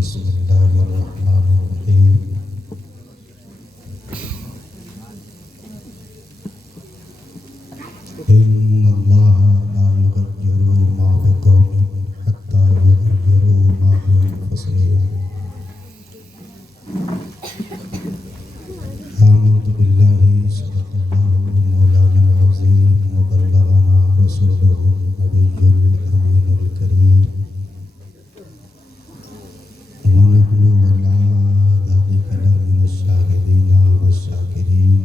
بسم اللہ الرحمن الرحیم ان اللہ لا یغیر ما بقوم حتی یغیروا ما بانفسہم آمنت باللہ صدق اللہ مولانا العظیم وبلغنا رسولہ النبی الامین الکریم ونحن على ذلك لمن الشاهدين والشاكرين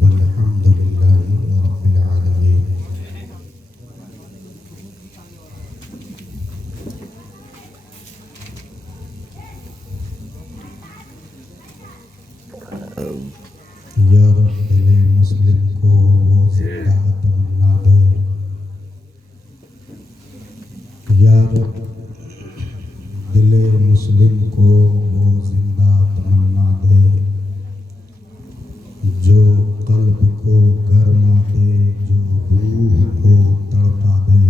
والحمد لله رب العالمين. یا رب دل مسلم کو وہ زندہ تمنا دے. یا رب دل مسلم کو وہ زندہ تمنا دے جو قلب کو گرما دے، جو روح کو تڑپا دے.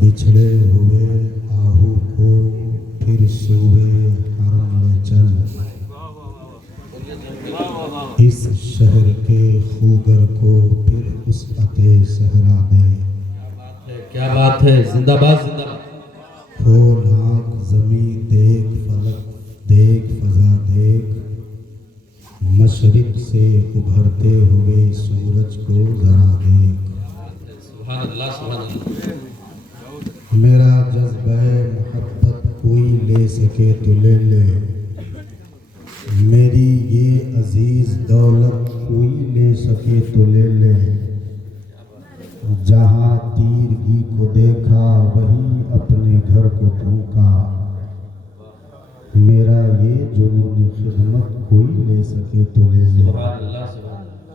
بچھڑے ہوئے آہو کو پھر صوبے حرم لے چل، اس شہر کے خوگر کو پھر وسعت صحرا دے. کیا بات ہے، زندہ باد زندہ باد. کھول آنکھ زمیں دیکھ، فلک دیکھ، فضا دیکھ، مشرق سے ابھرتے ہوئے سورج کو ذرا دیکھ. سبحان اللہ سبحان اللہ. میرا جذبہ محبت کوئی لے سکے تو لے لے، میری یہ عزیز دولت کوئی لے سکے تو لے لے. جہاں تیرگی کو دیکھا وہیں اپنے گھر کو پھونکا، میرا یہ جنون خدمت کوئی لے سکے تو لے لے. سبحان اللہ سبحان اللہ.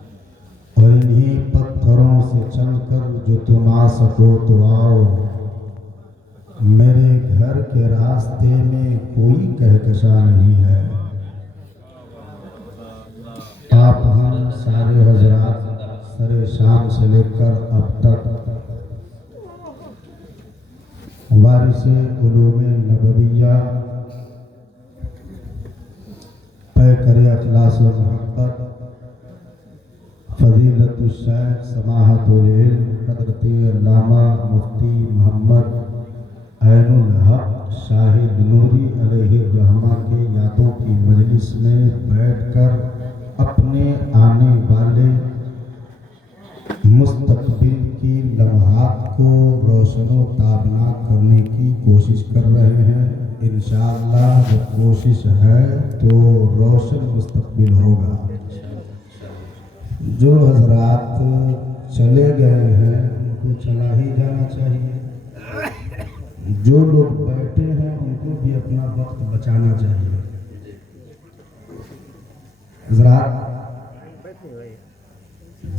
اور انہی پتھروں سے چل کر جو تم آ سکو تو آؤ، میرے گھر کے راستے میں کوئی کہکشاں نہیں ہے. آپ ہم سارے حضرات سر شام سے لے کر اب تک وارث علوم نبویہ، پیکر اخلاص و محبت، فضیلت الشیخ سماحت العلم حضرت علامہ مفتی محمد عین الحق شاہد نوری علیہ الرحمہ کے یادوں کی مجلس میں بیٹھ کر اپنے آنے والے مستقبل کی لمحات کو روشن و تابناک کرنے کی کوشش کر رہے ہیں. انشاءاللہ جب کوشش ہے تو روشن مستقبل ہوگا. جو حضرات چلے گئے ہیں ان کو چلا ہی جانا چاہیے، جو لوگ بیٹھے ہیں ان کو بھی اپنا وقت بچانا چاہیے. حضرات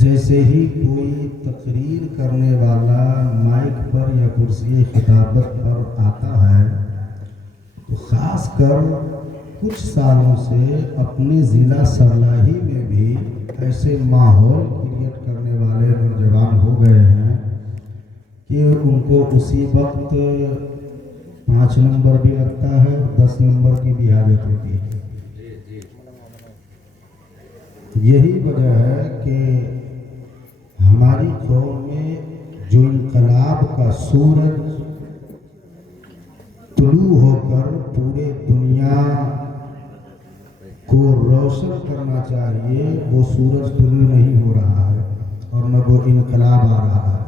جیسے ہی کوئی تقریر کرنے والا مائک پر یا کرسی خطابت پر آتا ہے تو خاص کر کچھ سالوں سے اپنے ضلع سرلاہی میں بھی ایسے ماحول کریٹ کرنے والے نوجوان ہو گئے ہیں کہ ان کو اسی وقت 5 نمبر بھی لگتا ہے، 10 نمبر کی بھی حاجت ہوتی ہے. یہی وجہ ہے کہ ہماری قوم میں جو انقلاب کا سورج طلوع ہو کر پورے دنیا کو روشن کرنا چاہیے، وہ سورج طلوع نہیں ہو رہا ہے اور نہ وہ انقلاب آ رہا ہے.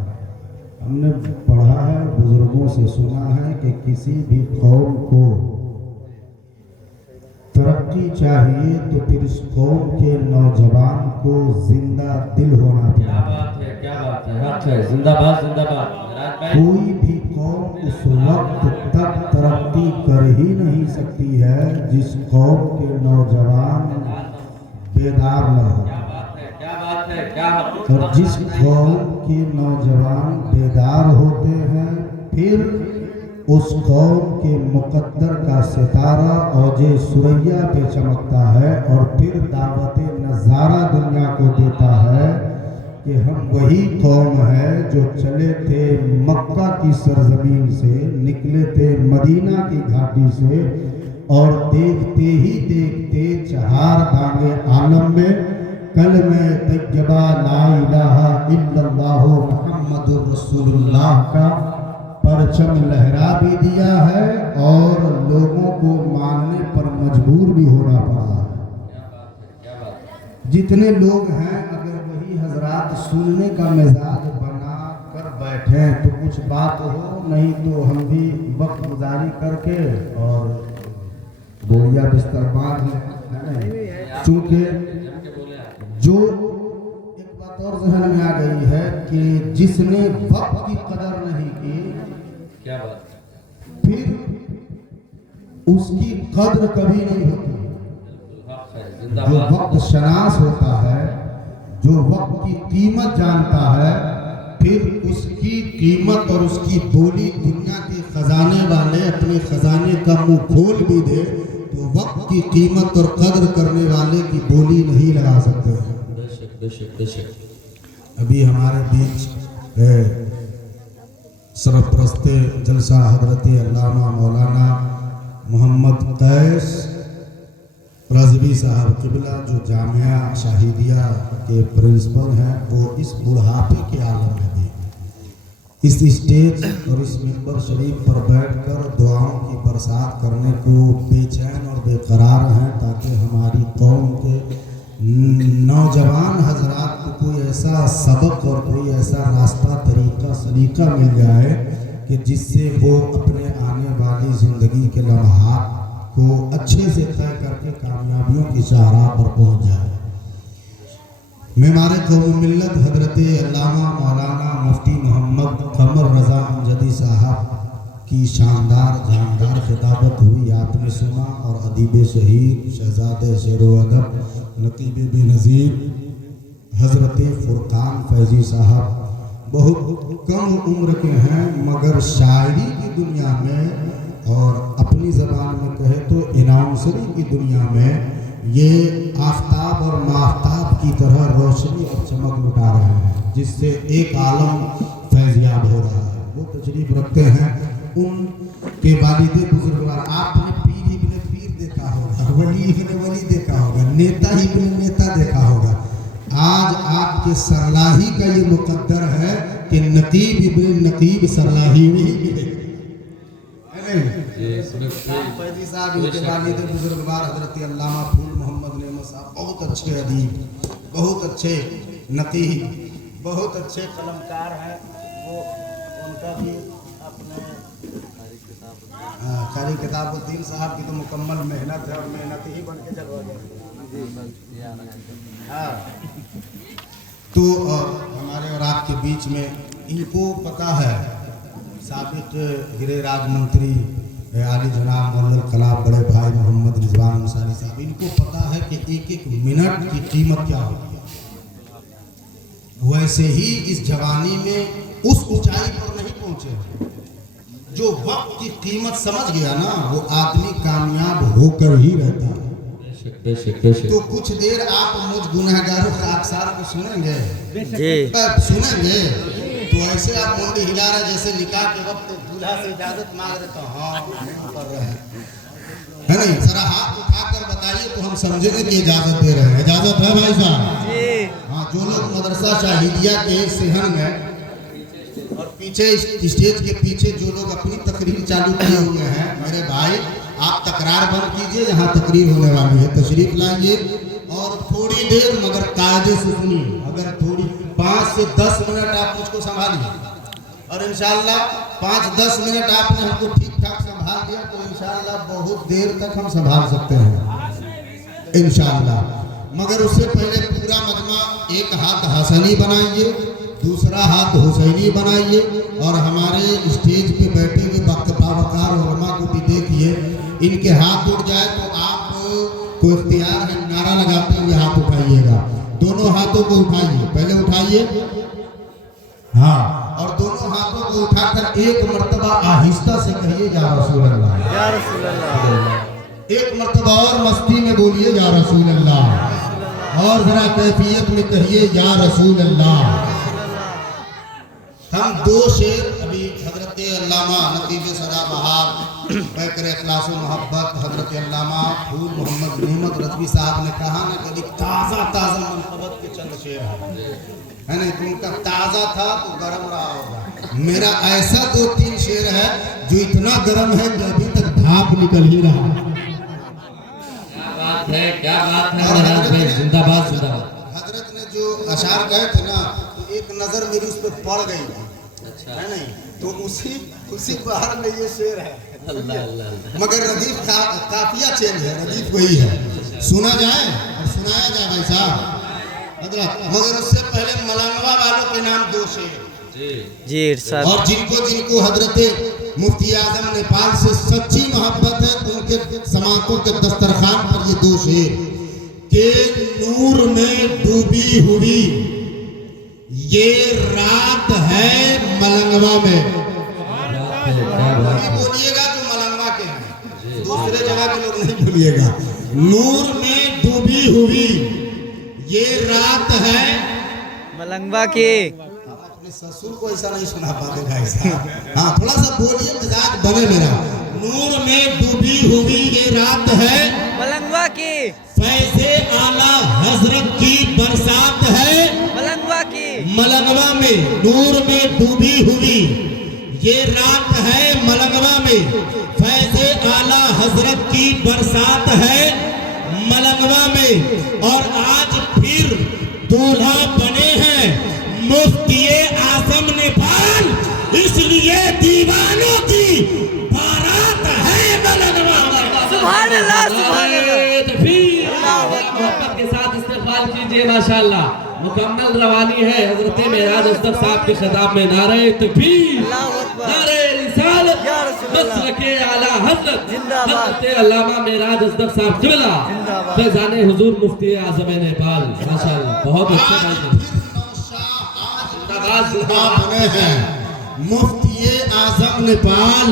ہم نے پڑھا ہے، بزرگوں سے سنا ہے کہ کسی بھی قوم کو ترقی چاہیے تو پھر اس قوم کے نوجوان کو زندہ دل ہونا کیا چاہیے. بات ہے، کیا بات ہے، حق ہے. زندہ باد زندہ باد. کوئی بھی قوم اس وقت تک ترقی کر ہی نہیں سکتی ہے جس قوم کے نوجوان بیدار نہ ہو. کیا بات ہے، کیا بات ہے، کیا حق. اور جس قوم کے نوجوان بیدار ہوتے ہیں پھر اس قوم کے مقدر کا ستارہ اوج ثریا پہ چمکتا ہے اور پھر دعوت نظارہ دنیا کو دیتا ہے کہ ہم وہی قوم ہے جو چلے تھے مکہ کی سرزمین سے، نکلے تھے مدینہ کی گھاٹی سے، اور دیکھتے ہی دیکھتے چہار دانگے عالم میں کلمہ طیبہ لا الہ الا اللہ محمد رسول اللہ کا پرچم لہرا بھی دیا ہے، اور لوگوں کو ماننے پر مجبور بھی ہونا پڑا ہے۔ جتنے لوگ ہیں اگر وہی حضرات سننے کا مزاج بنا کر بیٹھیں تو کچھ بات ہو، نہیں تو ہم بھی وقت گزاری کر کے اور بویا بستر باندھ لیں، چونکہ جو ایک بات اور ذہن میں آ گئی ہے کہ جس نے وقت کی قدر نہیں کی، کیا بات، پھر اس کی قدر کبھی نہیں ہوتی۔ جو وقت شناس ہوتا ہے، جو وقت کی قیمت جانتا ہے، پھر اس کی قیمت اور اس کی بولی دنیا کے خزانے والے اپنے خزانے کا منہ کھول بھی دے تو وقت کی قیمت اور قدر کرنے والے کی بولی نہیں لگا سکتے ہیں۔ بے شک بے شک بے شک۔ ابھی ہمارے بیچ سرپرست جلسہ حضرت علامہ مولانا محمد قیس رضوی صاحب قبلہ جو جامعہ شاہدیہ کے پرنسپل ہیں، وہ اس بڑھاپے کے عالم میں بھی اس اسٹیج اور اس منبر شریف پر بیٹھ کر دعاؤں کی برسات کرنے کو بے چین اور بے قرار ہیں، تاکہ ہماری قوم کے نوجوان حضرات کو کوئی ایسا سبق اور کوئی ایسا راستہ طریقہ سلیقہ مل جائے کہ جس سے وہ اپنے آنے والی زندگی کے لمحات کو اچھے سے طے کر کے کامیابیوں کی شاہراہ پر پہنچ جائے۔ معمار قوم ملت حضرت علامہ مولانا مفتی محمد قمر رضا امجدی صاحب کی شاندار جاندار خطابت ہوئی، آپ نے سنا، اور ادیب شہید شہزادہ شعر و ادب نقیب بے نظیر حضرت فرقان فیضی صاحب بہت کم عمر کے ہیں، مگر شاعری کی دنیا میں اور اپنی زبان میں کہے تو اناؤنسری کی دنیا میں یہ آفتاب اور ماہتاب کی طرح روشنی اور چمک لٹا رہے ہیں، جس سے ایک عالم فیضیاب ہو رہا ہے۔ وہ تشریف رکھتے ہیں، ان کے والد بزرگوار، آپ نے پیر ابن پیر دیکھا ہوگا، ولی ابن ولی دیکھا ہوگا، نیتا ابن نیتا دیکھا ہوگا۔ آج آپ کے سرلاہی کا یہ مقدر ہے کہ نقیب ابن نقیب سرلاہی میں ہی ملے۔ فیضی صاحب ان کے والد بزرگوار حضرت علامہ پھول محمد نعمت صاحب بہت اچھے ادیب، بہت اچھے نقیب، بہت اچھے قلمکار ہیں۔ وہ ان کا بھی اپنے قاری کتاب الدین صاحب کی تو مکمل محنت ہے، اور محنت ہی بن کے چلوا گئے۔ ہاں، تو ہمارے اور آپ کے بیچ میں ان کو پتہ ہے، سابق گرہ راج منتری عالی جناب مولد کلام بڑے بھائی محمد رضوان انصاری صاحب، ان کو پتہ ہے کہ ایک ایک منٹ کی قیمت کیا ہوتی ہے۔ ویسے ہی اس جوانی میں اس اونچائی پر نہیں پہنچے، جو وقت کی قیمت سمجھ گیا نا وہ آدمی کامیاب ہو کر ہی رہتا ہے۔ تو کچھ دیر آپ مجھ گنہگاروں خاکسار کو سنیں گے، سنیں گے تو ایسے آپ منڈی ہلا رہے جیسے نکاح کے وقت دولہا سے اجازت مانگ رہے تو ہاں کر رہے ہیں، ہے نہیں؟ ذرا ہاتھ اٹھا کر بتائیے تو ہم سمجھیں گے کہ اجازت دے رہے ہیں۔ اجازت ہے بھائی صاحب؟ ہاں، جو لوگ مدرسہ شاہدیہ کے صحن میں اور پیچھے اسٹیج کے پیچھے جو لوگ اپنی تقریر چالو کیے ہوئے ہیں، میرے بھائی آپ تکرار بند کیجئے، یہاں تقریر ہونے والی ہے، تشریف لائیے اور تھوڑی دیر مگر قاعدے سے سنیے۔ اگر تھوڑی 5 سے 10 منٹ آپ مجھ کو سنبھالیے، اور انشاءاللہ 5-10 منٹ آپ نے ہم کو ٹھیک ٹھاک سنبھال دیا تو انشاءاللہ بہت دیر تک ہم سنبھال سکتے ہیں انشاءاللہ۔ مگر اس سے پہلے پورا مجمع ایک ہاتھ حسنی بنائیے، دوسرا ہاتھ حسینی بنائیے، اور ہمارے اسٹیج پہ بیٹھے ہوئے باوقار علماء کو بھی دیکھیے، ان کے ہاتھ اٹھ جائے تو آپ کو اختیار ہے، نعرہ لگاتے ہوئے ہاتھ اٹھائیے گا۔ دونوں ہاتھوں کو اٹھائیے، پہلے اٹھائیے، ہاں، اور دونوں ہاتھوں کو اٹھا کر ایک مرتبہ آہستہ سے کہیے یا رسول اللہ، یا رسول اللہ۔ ایک مرتبہ اور مستی میں بولیے یا رسول اللہ۔ اور ذرا کیفیت میں کہیے یا رسول اللہ. ہم دو شعر ابھی حضرت علامہ نقیب سدا بہار پیکر اخلاص و محبت حضرت علامہ پھول محمد نعمت رضوی صاحب نے کہا نا کہ تازہ تازہ منقبت کے چند شعر ہے نا، تو ان کا تازہ تھا تو گرم رہا ہوگا. میرا ایسا 2-3 شعر ہے جو اتنا گرم ہے کہ ابھی تک بھاپ نکل ہی رہا. کیا بات ہے مہاراج بھائی، زندہ باد زندہ باد. حضرت نے جو اشعار کہے تھے نا تو ایک نظر میری اس پہ پڑ گئی تھی ہے نہیں، تو اسی بہار میں یہ شعر ہے. اللہ اللہ. مگر ردیف قافیہ چینج ہے، ردیف وہی ہے. سنا جائے اور سنایا جائے بھائی صاحب حضرت. مگر اس سے پہلے ملنگوا والوں کے نام 2 شعر جی ارشاد. اور جن کو حضرت مفتی اعظم نیپال سے سچی محبت ہے ان کے سماعتوں کے دسترخوان پر یہ 2 شعر کہ نور میں ڈوبی ہوئی یہ رات ہے ملنگوا میں. یہ بولیے گا جو ملنگوا کے ہیں، دوسرے جگہ کے لوگ نہیں بولیے گا. نور میں ڈوبی ہوئی یہ رات ہے ملنگوا کی. اپنے سسر کو ایسا نہیں سنا پاتے بھائی صاحب. ہاں تھوڑا سا بولیے مزاج بنے میرا. نور میں ڈوبی ہوئی یہ رات ہے ملنگوا کی. فیض اعلیٰ حضرت کی برسات ہے ملنگوا کی. ملنگوا میں. نور میں ڈوبی ہوئی یہ رات ہے ملنگوا میں. فیض اعلیٰ حضرت کی برسات ہے ملنگوا میں. اور آج پھر دولہا بنے ہیں مفتی اعظم نیپال، اس لیے دیوانوں کی بارات ہے ملنگوا میں. سبحان اللہ سبحان اللہ. محبت کے ساتھ استقبال کیجئے. ماشاءاللہ مکمل روانی ہے حضرت معراج اصدق صاحب کے خطاب میں. نعرہ تکبیر، نعرہ رسالت، مسلک اعلیٰ حضرت حضرت علامہ معراج اصدق صاحب قبلہ فیضان حضور مفتی اعظم نیپال. ماشاءاللہ بہت اچھا کام بنے ہیں مفتی اعظم نیپال.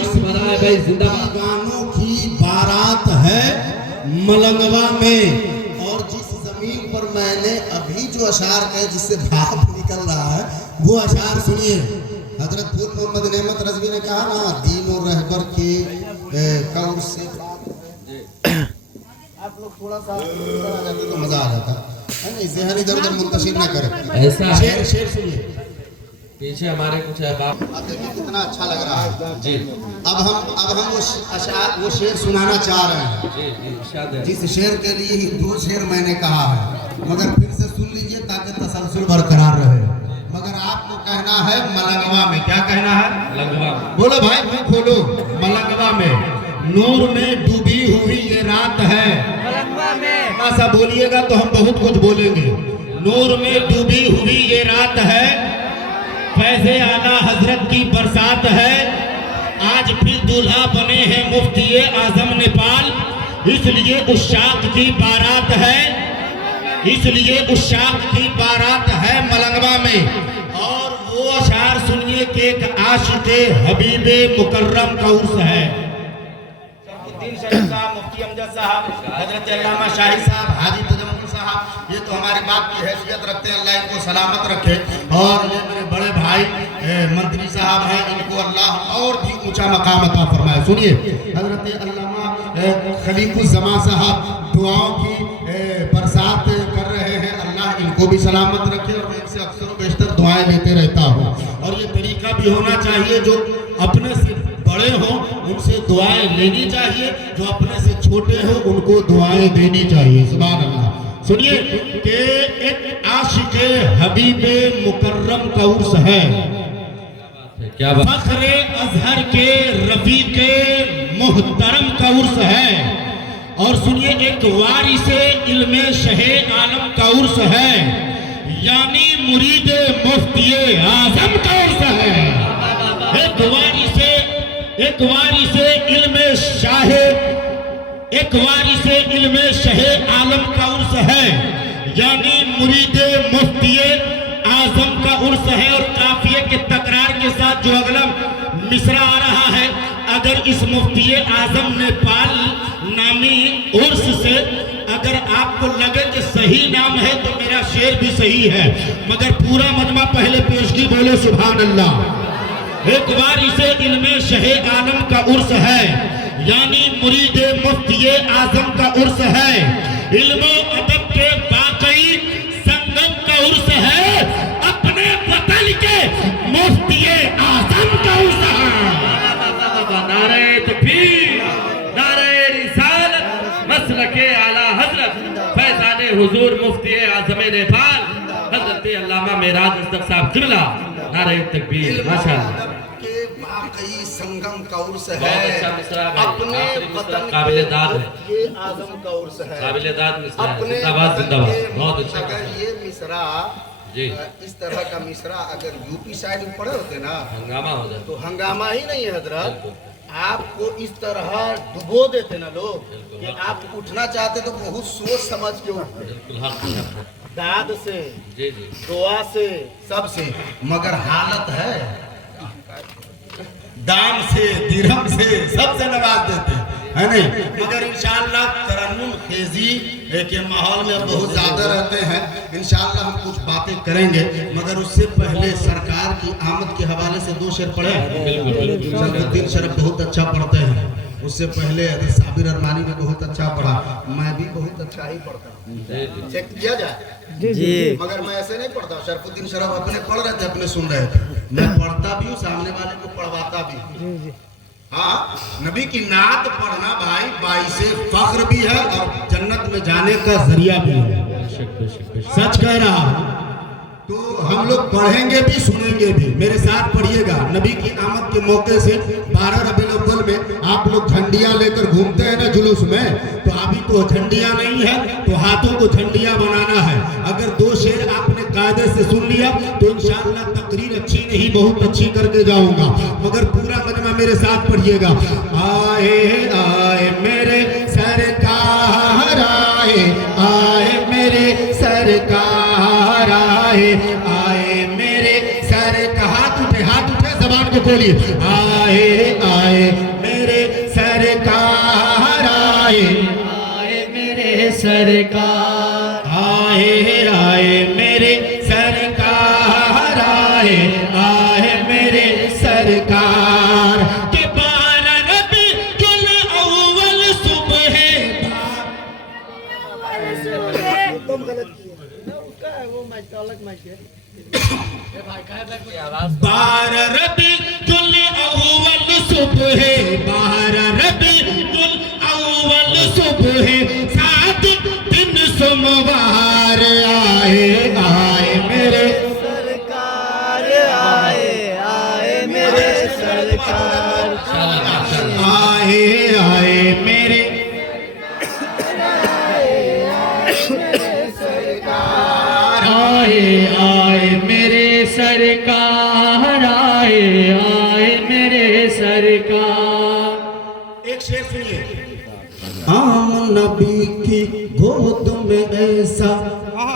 اس دیوانوں کی بارات ہے ملنگوا میں. اور جس زمین پر میں نے ابھی جو اشعار کہے جس سے بھاپ نکل رہا ہے وہ اشعار سنیے. حضرت پھول محمد نعمت رضوی نے کہا نا دین و رہبر کے کور سے آپ لوگ تھوڑا سا تو مزہ آ جاتا ہے، ذہن ادھر ادھر منتشر نہ کرے. ایسا ہے. شعر سنیے. پیچھے ہمارے کچھ احباب. اب دیکھیں کتنا اچھا لگ رہا ہے. جی اب ہم وہ اشعار وہ شعر سنانا چاہ رہے ہیں جی جی ارشاد ہے. جس شعر کے لیے ہی 2 شعر میں نے کہا ہے، مگر پھر سے سن لیجئے تاکہ تسلسل برقرار رہے. مگر آپ کو کہنا ہے ملنگوا میں. کیا کہنا ہے؟ ملنگوا. بولو بھائی منہ کھولو. ملنگوا میں. نور میں ڈوبی ہوئی یہ رات ہے ملنگوا میں. ایسا بولیے گا تو ہم بہت کچھ بولیں گے. نور میں ڈوبی ہوئی یہ رات ہے فیض اعلیٰ حضرت کی برسات ہے. آج پھر دولہا بنے ہیں مفتی اعظم نیپال، اس لیے عشاق کی بارات ہے. اس لیے عشاق کی بارات ہے ملنگوا میں. اور وہ اشعار سنیے کہ ایک عاشق حبیب مکرم کا عرس ہے. الدین شریف صاحب، مفتی امجد صاحب، حضرت علامہ شاہی صاحب، حاجی تجمل صاحب، یہ تو ہماری باپ کی حیثیت رکھتے ہیں، اللہ ان کو سلامت رکھے. اور یہ میرے بڑے بھائی منتری صاحب ہیں، ان کو اللہ اور بھی اونچا مقام عطا فرمائے. سنیے حضرت علامہ خلیق الزمان صاحب دعاؤں کی برسات کر رہے ہیں، اللہ ان کو بھی سلامت رکھے. اور میں ان سے اکثر و بیشتر دعائیں لیتے رہتا ہوں. اور یہ طریقہ بھی ہونا چاہیے جو اپنے سے بڑے ہوں ان سے دعائیں لینی چاہیے، جو اپنے سے چھوٹے ہوں ان کو دعائیں دینی چاہیے. سبحان اللہ. سنیے کہ ایک عاشق حبیب مکرم کا عرس ہے. کیا بات. فخر ازہر کے رفیق محترم کا عرس ہے. اور سنیے ایک وارث علم شہ عالم کا عرس ہے، یعنی مرید مفتی اعظم کا عرس ہے. ایک وارث علم شہ عالم کا عرس ہے، یعنی مرید مفتی اعظم کا عرس ہے. اور قافیے کے تکرار کے ساتھ جو اگلا مصرع آ رہا ہے، اگر اس مفتی اعظم نیپال نامی عرس سے اگر آپ کو لگے کہ صحیح نام ہے تو میرا شعر بھی صحیح ہے، مگر پورا مجمع پہلے پیشگی بولے سبحان اللہ۔ ایک بار اسے علم شہ عالم کا عرس ہے، یعنی مرید مفتی اعظم کا عرس ہے، علم و ادب کے واقعی سنگم کا عرس ہے، اپنے وطن کے مفتی اعظم کا عرس ہے۔ نعرہ تکبیر، نعرہ رسالت، مسلک اعلیٰ حضرت فیضان حضور مفتی اعظم نیپال حضرت علامہ معراج اصدق صاحب قبلہ، نعرہ تکبیر، ماشاءاللہ۔ کے واقعی سنگم کا عرس بہت ہے، اچھا مصرع ہے، اپنے آخری مصرع وطن قابل داد ہے، کے اعظم کا عرس ہے، قابل داد مصرع ہے، اپنے زندہ باد زندہ وطن باد، کے بہت اچھا۔ اگر یہ مصرع جی اس طرح کا مصرع اگر یوپی سائڈ میں پڑے ہوتے نا ہنگامہ ہو جاتا تو ہنگامہ ہی نہیں ہے حضرت، بالکل۔ آپ کو اس طرح ڈبو دیتے نا لوگ کہ آپ اٹھنا چاہتے تو بہت سوچ سمجھ کے اٹھتے، بالکل حق ہے۔ داد سے، جی جی دعا سے، سب سے، مگر حالت ہے دام سے، درہم سے، سب سے نواز دیتے ہیں، ہے نہیں؟ مگر انشاءاللہ ترنم خیزی کے ماحول میں بہت زیادہ رہتے ہیں، انشاءاللہ ہم کچھ باتیں کریں گے، مگر اس سے پہلے سرکار کی آمد کے حوالے سے دو شعر پڑھیں۔ شرف الدین شرف بہت اچھا پڑھتے ہیں، اس سے پہلے حضرت صابر ارمانی نے بہت اچھا پڑھا، میں بھی بہت اچھا ہی پڑھتا ہوں، چیک کیا جائے، جی مگر میں ایسے نہیں پڑھتا ہوں۔ شرف الدین شرف اپنے پڑھ رہے تھے، اپنے سن رہے تھے، میں پڑھتا بھی ہوں، سامنے والے کو پڑھواتا بھی۔ ہاں، نبی کی نعت پڑھنا بھائی باعث فخر بھی ہے اور جنت میں جانے کا ذریعہ بھی ہے، سچ کہہ رہا ہوں۔ تو ہم لوگ پڑھیں گے بھی سنیں گے بھی، میرے ساتھ پڑھیے گا۔ نبی کی آمد کے موقع سے 12 ربیع الاول میں آپ لوگ جھنڈیاں لے کر گھومتے ہیں نا جلوس میں، تو ابھی تو جھنڈیاں نہیں ہے تو ہاتھوں کو جھنڈیاں بنانا ہے۔ اگر دو شعر آپ نے قاعدے سے سن لیا تو انشاءاللہ تقریر اچھی نہیں بہت اچھی کر کے جاؤں گا، مگر پورا مجمع میرے ساتھ پڑھیے گا۔ آئے آئے میرے سرکار آئے، آئے میرے سرکار آئے، آئے میرے سرکار، ہاتھ اٹھے زبان کو کھولیے، آئے آئے میرے سرکار آئے، آئے میرے سرکار، آئے آئے میرے سرکار آئے، آئے میرے سرکار کے 12 ربیع الاول صبح بارہ ربیع الاول صبح، 12 ربیع الاول صبح، 7 دن سوموار آئے، آئے میرے سرکار آئے، آئے میرے سرکار، آئے آئے میرے آئے آئے میرے سرکار آئے، آئے میرے سرکار۔ ایک شعر سنیے۔ عام نبی کی گود میں ایسا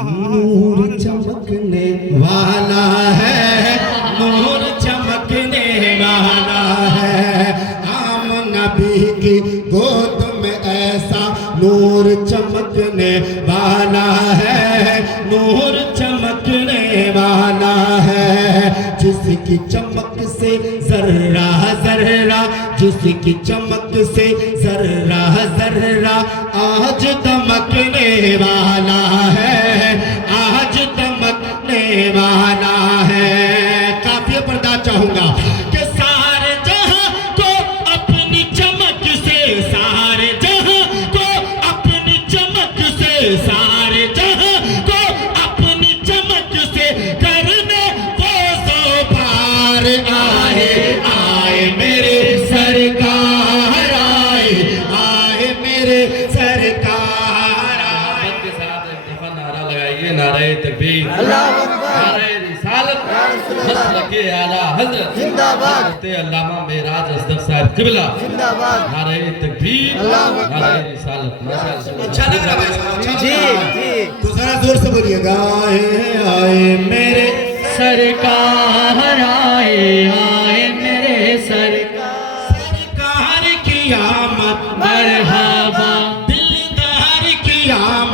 نور چمکنے والا ہے، نور چمکنے والا ہے، عام نبی کی گود میں ایسا نور چمکنے والا ہے، نور چمکنے والا ہے، جس کی چمک سے ذرہ ذرہ، جس کی چمک سے ذرہ ذرہ آج دمکنے والا ہے، آج دمکنے والا ہے۔ قافیہ پردہ چاہوں گا کہ سارے جہاں کو اپنی چمک سے، سارے جہاں کو اپنی چمک سے، سارے جہاں کو اپنی چمک سے کرنے وہ سو پار آئے، آئے میرے سرکار آئے، آئے میرے سرکار آئے۔ کے ساتھ ایک دفعہ نعرہ لگائیے، نعرہ تکبیر، اللہ اکبر، نعرہ رسالت، مسلک اعلیٰ حضرت زندہ باد، حضرت علامہ معراج اصدق صاحب قبلہ، زندہ باد، نعرہ تکبیر، اللہ اکبر، نعرہ رسالت، ماشاءاللہ۔ اچھا لگ رہا ہے؟ جی جی، تو ذرا زور سے بولیے گا، آئے آئے میرے سرکار آئے، آئے میرے سرکار، سرکار کی آمد، مرحبا، دلدار کی آمد،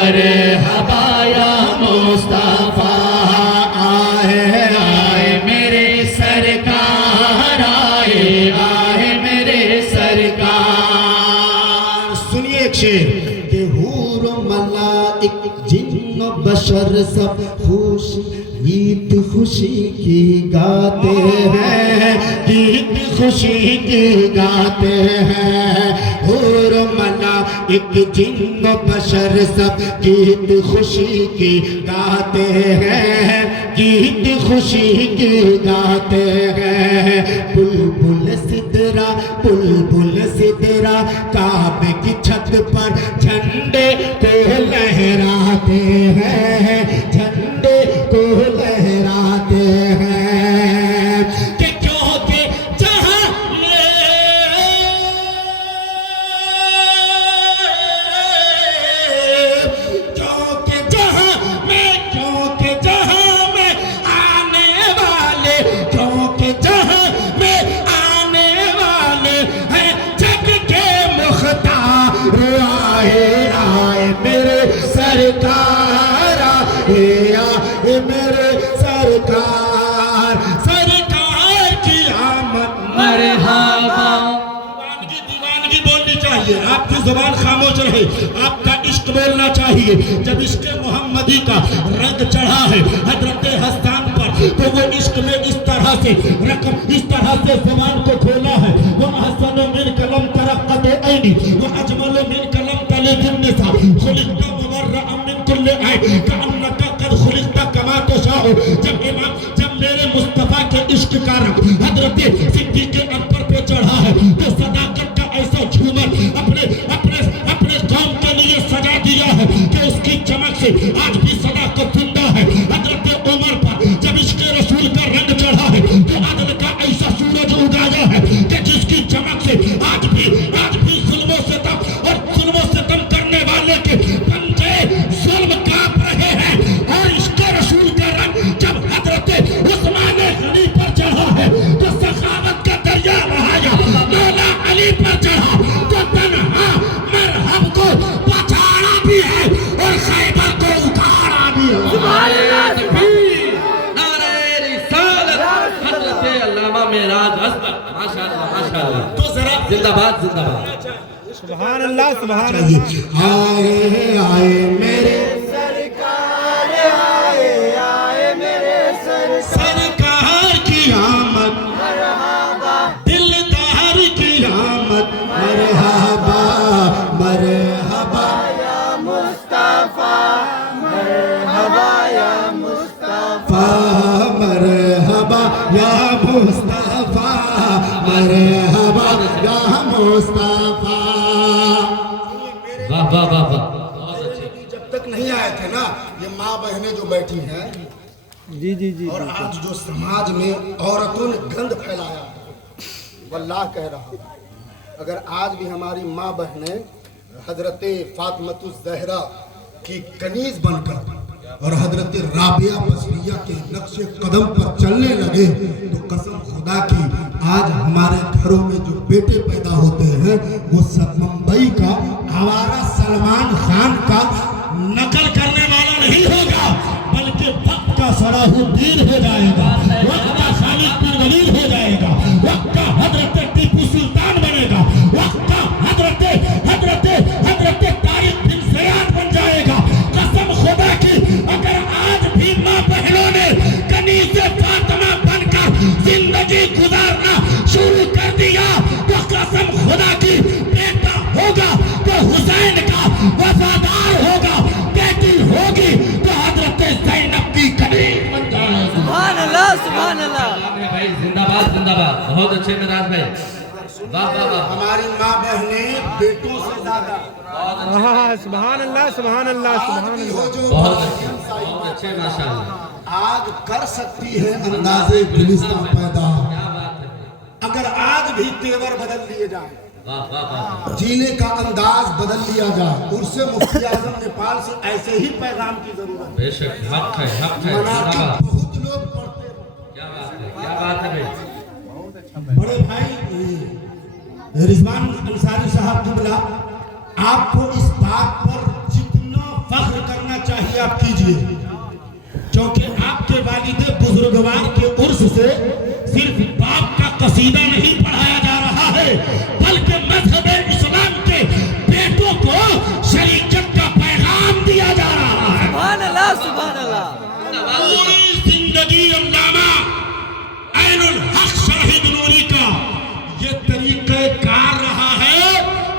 مرحبا یا مصطفیٰ آئے آئے میرے سرکار آئے آئے میرے سرکار سنیے ایک شعر کہ حور و ملائک جن و بشر سب خوش گیت خوشی کی گاتے ہیں گیت خوشی کی گاتے ہیں حور و ملائک جن و بشر سب گیت خوشی کی گاتے ہیں گیت خوشی کی گاتے ہیں بلبل سدرا کعبے کی چھت پر جھنڈے کو لہراتے ہیں جھنڈے کو لہراتے ہیں کہ کیونکہ جہاں میں آنے والے ہیں جگ کے مختار آئے آئے میرے سرکار آئے آئے میرے سرکار سرکار کی آمد مرحبا دیوانگی بولنی چاہیے آپ کی زبان خاموش رہے آپ کا عشق بولنا چاہیے جب عشق محمدی کا رنگ چڑھا ہے حضرت حسان پر تو وہ عشق میں اس طرح سے زبان کو کھولا ہے وہ احسن من کلم ترقت عینی وہ اجمل من کلم تلد النساء خلقت مبرأ من کل عیب کأنک قد خلقت کما تشاء جب میرے مصطفیٰ کے عشق کا رنگ حضرت صدیق اکبر پہ چڑھا ہے تو صداقت کا ایسا جھومر اپنے قوم کے لیے سجا دیا ہے کہ اس کی چمک سے آج بھی صداقت زندہ ہے حضرت عمر پر جب عشق رسول کا رنگ چڑھا ہے تو عدل کا ایسا سورج اگایا ہے کہ جس کی چمک سے آج بھی ظلم و ستم کرنے والے کے پنجے ظلم کانپ رہے ہیں اور عشق رسول کا رنگ جب حضرت عثمان غنی پر چڑھا ہے تو سخاوت کا دریا بہایا مولا علی پر چڑھا تو تنہا مرہم کو پچاڑا بھی ہے اور خیبر کو اکھاڑا بھی ہے نعرہ رسالت حضرت علامہ معراج اصغر ماشاءاللہ ماشاءاللہ تو ذرا زندہ باد زندہ باد سبحان اللہ سبحان اللہ چاہیے آئے آئے میرے سرکار کی آمد دلدار کی آمد مرحبا مرحبا مرحبا یا مصطفیٰ مرحبا یا مصطفیٰ واہ واہ واہ واہ جب تک نہیں آئے تھے نا یہ ماں بہنیں جو بیٹھی ہیں جی جی جی اور آج جو سماج میں عورتوں نے گند پھیلایا ہے واللہ کہہ رہا ہوں اگر آج بھی ہماری ماں بہنیں حضرت فاطمۃ الزہرا کی کنیز بن کر اور حضرت رابعہ بصریہ کے نقش قدم پر چلنے لگے تو قسم خدا کی آج ہمارے گھروں میں جو بیٹے پیدا ہوتے ہیں وہ سب ممبئی کا آوارہ سلمان خان کا نقل کرنے والا نہیں ہوگا بلکہ وقت کا صلاح الدین ہو جائے گا وقت کا خالد بن ولید ہو جائے گا وقت کا حضرت ٹیپو سلطان بنے گا وقت کا حضرت طارق بن زیاد بن جائے گا قسم خدا کی اگر آج بھی ماں بہنوں نے کنیز فاطمہ بن کر زندگی گزارنا شروع کر دیا تو قسم خدا کی بیٹا ہوگا تو حسین کا وفادار ہوگا بیٹی ہوگی تو حضرت زینب کی کنیز بن جائے گا سبحان اللہ سبحان اللہ بھائی زندہ باد بہت اچھے معراج بھائی واہ واہ واہ ہماری ماں بہنیں بیٹوں سے زیادہ ہاں سبحان اللہ سبحان اللہ سبحان اللہ بہت اچھے ماشاءاللہ آج کر سکتی ہے انداز گلستہ پیدا اگر آج بھی تیور بدل لیے جائیں واہ واہ واہ جینے کا انداز بدل لیا جائے عرس مفتی اعظم نیپال سے ایسے ہی پیغام کی ضرورت بے شک حق ہے زندہ مناقب باد بہت لوگ پڑھتے ہیں کیا بات ہے بھائی بڑے بھائی رضوان انصاری صاحب قبلہ آپ کو اس بات پر جتنا فخر भी आप कीजिए, क्योंकि आपके वालिद बुजुर्गवार के उर्स से सिर्फ बाप का कसीदा नहीं पढ़ाया जा रहा है, बल्कि मजहब इस्लाम के बेटों को शरीयत का पैगाम दिया जा रहा है। सुभान अल्लाह, सुभान अल्लाह। पूरी जिंदगी अल्लामा ऐनुल हक शाहिद नूरी का ये तरीका कार रहा है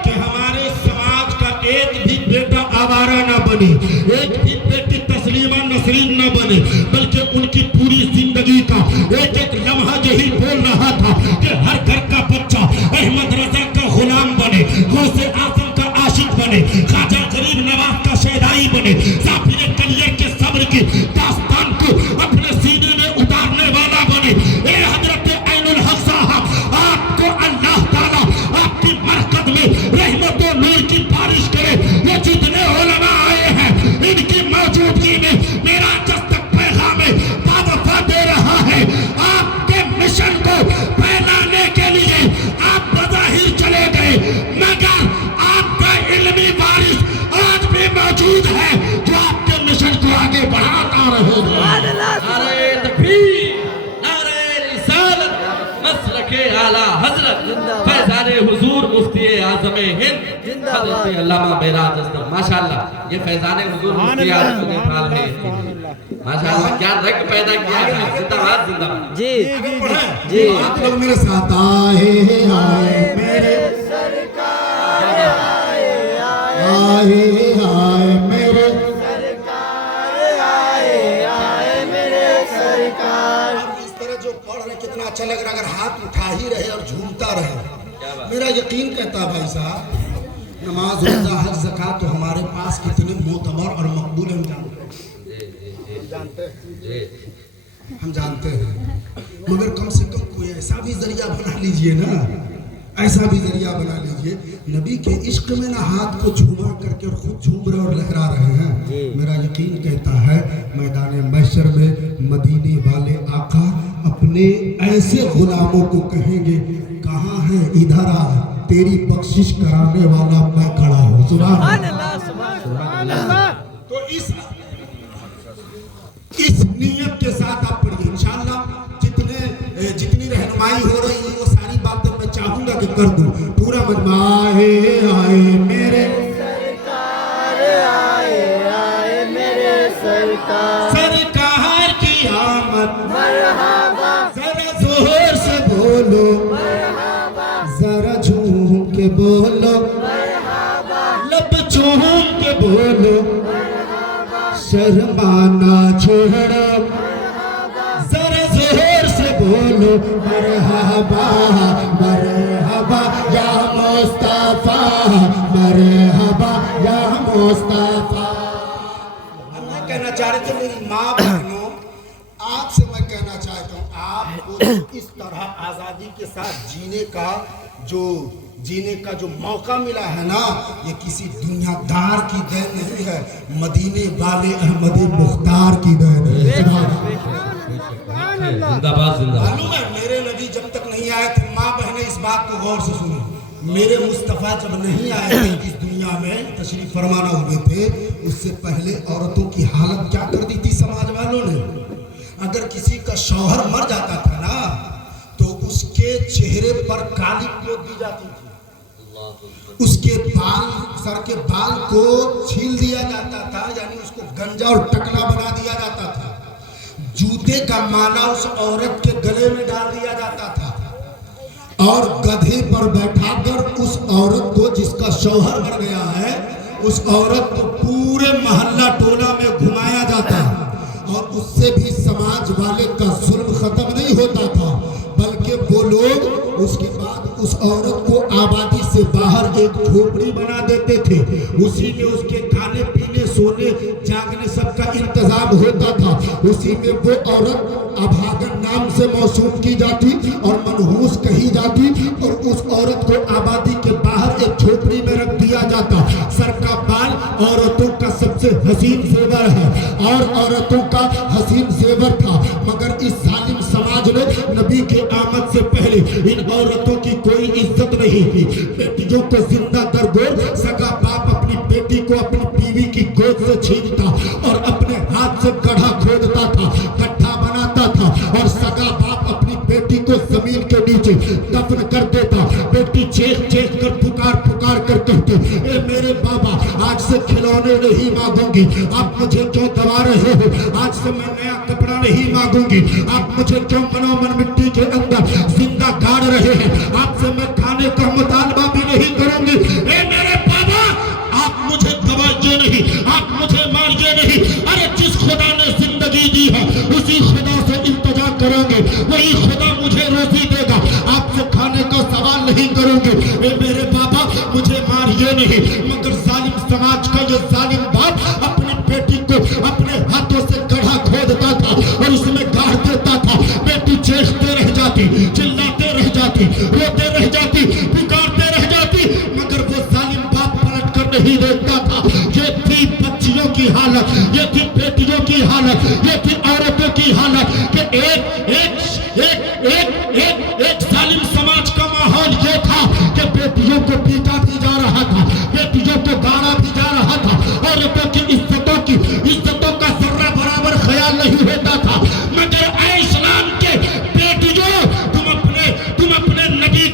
कि हमारे समाज का एक भी बेटा आवारा ना बने, एक भी बेटी तस्लीमा नसरीन न बने, बल्कि उनकी पूरी जिंदगी का एक एक लम्हा यही बोल रहा था कि हर घर का बच्चा अहमद रजा का गुलाम बने, गौसे आजम का आशिक बने, ख्वाजा गरीब नवाज का शहदाई बने, जाफिर कलियर के सब्र की दास्तान को अपने सीने में उतारने वाला बने। ए हजरत ऐनुल हक साहब, आपको अल्लाह ताला आपकी बरकत में रहमत और नूर की बारिश करे। ये जितने उलमा आए हैं, इनकी मौजूदगी में मेरा जब तक पैगाम बावफा दे रहा है। आपके मिशन को फैलाने के लिए आप बज़ाहिर चले गए, मगर आपका इल्मी वारिस आज भी मौजूद है जो आपके मिशन को आगे बढ़ाता रहे। नारे तकबीर, नारे रिसालत, मसलके आला हजरत फैजाने हुजूर मुफ्ती आज़म हिंद हजरत अल्लामा मेराज अस्तर। माशाअल्लाह, ये फैजाने हुजूर मुफ्ती आज़म के फाल में माशाअल्लाह क्या रंग पैदा किया है। जिंदाबाद, जिंदाबाद। जी जी आप लोग मेरे साथ आए आए मेरे इस तरह जो पढ़ रहे कितना अच्छा लग रहा है। अगर हाथ उठा ही रहे और झूमता रहे, मेरा यकीन कहता भाई साहब, नमाज रोजा हज ज़कात तो हमारे पास कितने मोतबर और मकबूल हम जानते हैं, मगर कम से कम कोई ऐसा भी जरिया बना लीजिए ना, ऐसा भी जरिया बना लीजिए। नबी के इश्क में ना हाथ को झूमा करके और खुद झूम रहे और लहरा रहे हैं। मेरा यकीन कहता है मैदान महशर में मदीने वाले आका अपने ऐसे गुलामों को कहेंगे, कहाँ है, इधर आ, तेरी बख्शिश कराने वाला मैं खड़ा हूँ। सुभान अल्लाह, सुभान अल्लाह। तो इस नीयत के साथ आप पढ़िए, इंशाअल्लाह जितनी रहनुमाई हो रही है वो सारी बातें मैं चाहूंगा कि कर दूं। पूरा मजमा आए मेरे सरकार, आए मेरे सरकार, सरकार की आमद मरहबा, जरा जोर से बोलो, जरा झूम के बोलो, लब चूम के बोलो, शर्माना छोड़ो, जरा जोर से बोलो, मरहबा मरहबा या मुस्तफा, मरहबा या मुस्तफा। मैं कहना चाह रहे थे मेरी माँ बहनों, आपसे मैं कहना चाहता हूँ, आपको इस तरह आज़ादी के साथ जीने का जो मौका मिला है ना, ये किसी दुनियादार की देन नहीं है, मदीने वाले अहमद मुख्तार की देन है। जिंदाबाद, जिंदाबाद। मालूम है मेरे नबी जब तक नहीं आए थे, माँ बहनें इस बात को गौर से सुनो, मेरे मुस्तफ़ा जब नहीं आए थे इस दुनिया में, तशरीफ फरमाना हुए थे, उससे पहले औरतों की हालत क्या कर दी थी समाज वालों ने। अगर किसी का शौहर मर जाता था ना, तो उसके चेहरे पर काली पोत दी जाती थी, उसके बाल, सर के बाल को छील दिया जाता था, यानी उसको गंजा और टकला बना दिया जाता था, जूते का माला उस औरत के गले में डाल दिया जाता था, और गधे पर बैठाकर उस औरत को, जिसका शौहर मर गया है, उस औरत को पूरे मोहल्ला टोला में घुमाया जाता, और उससे भी समाज वाले का जुल्म खत्म नहीं होता था, बल्कि वो लोग उसके बाद उस औरत को आबादी से बाहर एक झोपड़ी बना देते थे, उसी में उसके खाने पीने सोने जागने सबका इंतजाम होता था, उसी में वो औरत अभागन नाम से मौसूम की जाती और मनहूस कही जाती, और उस औरत को आबादी के बाहर एक झोपड़ी में रख दिया जाता। सर का बाल औरतों का सबसे हसीन जेवर है, और औरतों का हसीन जेवर था, मगर इस जालिम समाज ने नबी के आमद से पहले इन औरतों की कोई इज्जत नहीं थी। बेटियों को जिंदा दरगोर सगा बाप अपनी बेटी को अपनी बीवी की गोद से छीनता और मुझे दफन कर देता। बेटी चीख चीख कर पुकार पुकार कर कहती, ए मेरे बाबा, आज से खिलौने नहीं मांगूंगी, आप मुझे क्यों दबा रहे हो? आज से मैं नया कपड़ा नहीं मांगूंगी, आप मुझे क्यों मनोमन मिट्टी के अंदर जिंदा गाड़ रहे हैं? आपसे मैं खाने का मुतालबा भी नहीं करूंगी। ए मेरे बाबा, आप मुझे दबाइए नहीं, आप मुझे मारिए नहीं। अरे जिस खुदा ने जिंदगी दी है उसी खुदा से इल्तिजा करेंगे, वही खुदा मुझे रोजी देगा। आपसे खाने का सवाल नहीं करूंगी। ए मेरे बाबा, मुझे मारिए नहीं। मगर जालिम समाज का ये जालिम बाप अपनी बेटी को अपने हाथों से गड्ढा खोदता था और उसमें गाड़ देता था। बेटी चीखते रह जाती, चिल्लाते रह जाती, रोते रह जाती, पुकारते रह जाती, मगर वो जालिम बाप पलट कर नहीं देखता था। ये थी बच्चियों की हालत, ये थी बेटियों की हालत, ये थी औरतों की हालत कि एक जालिम समाज का माहौल ये था कि बेटियों को पीटा भी जा रहा था, बेटियों को गाड़ा भी जा रहा था, औरतों की इज्जतों का जर्रा बराबर ख्याल नहीं होता था। मगर ऐ इस्लाम के बेटियों, तुम अपने नबी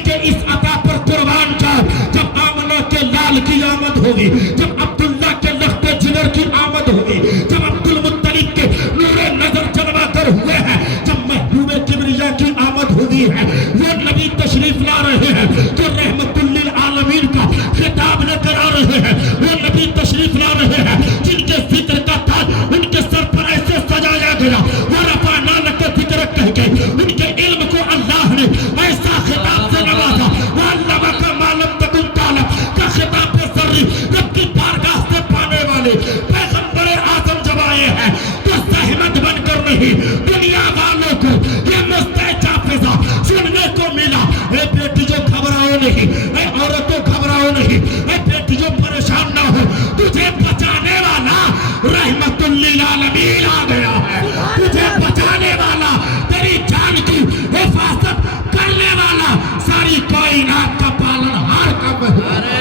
के इस अता पर कुर्बान जाओ। जब आमना के लाल की आमद होगी, जब अब्दुल्ला के लख्ते जिगर की आमद होगी, जब अब्दुल मुत्तलिब के नूरे नजर जलवा कर हुए हैं, जब महबूबे किबरिया की आमद हुई है, वो नबी तशरीफ ला रहे हैं तो रहमतुल लिल आलमीन का खिताब लेकर आ रहे हैं। वो नबी तशरीफ ला रहे हैं जिनके जिक्र का ताज उनके सर पर ऐसे सजाया गया, वो रफ़अना लका ज़िक्रक कह के उनके इल्म को अल्लाह ने ऐसा खिताब से नवाजा। वो अल्लमका मा लम तकुन तालम का खिताब पे सर्री रब की बारगाह से पाने वाले पैगंबर आज़म जब आए हैं तो सहमत बनकर नहीं, दुनिया वालों को ये मुस्तैजा फिजा सुनने को मिला। ए बेटियों घबराओ नहीं, ए औरतों घबराओ नहीं, ए बेटियों परेशान ना हो, तुझे बचाने वाला रहमतुल लिल आलमीन आ गया है। तुझे बचाने वाला, तेरी जान की हिफाजत करने वाला, सारी कायनात का पालनहार का नारे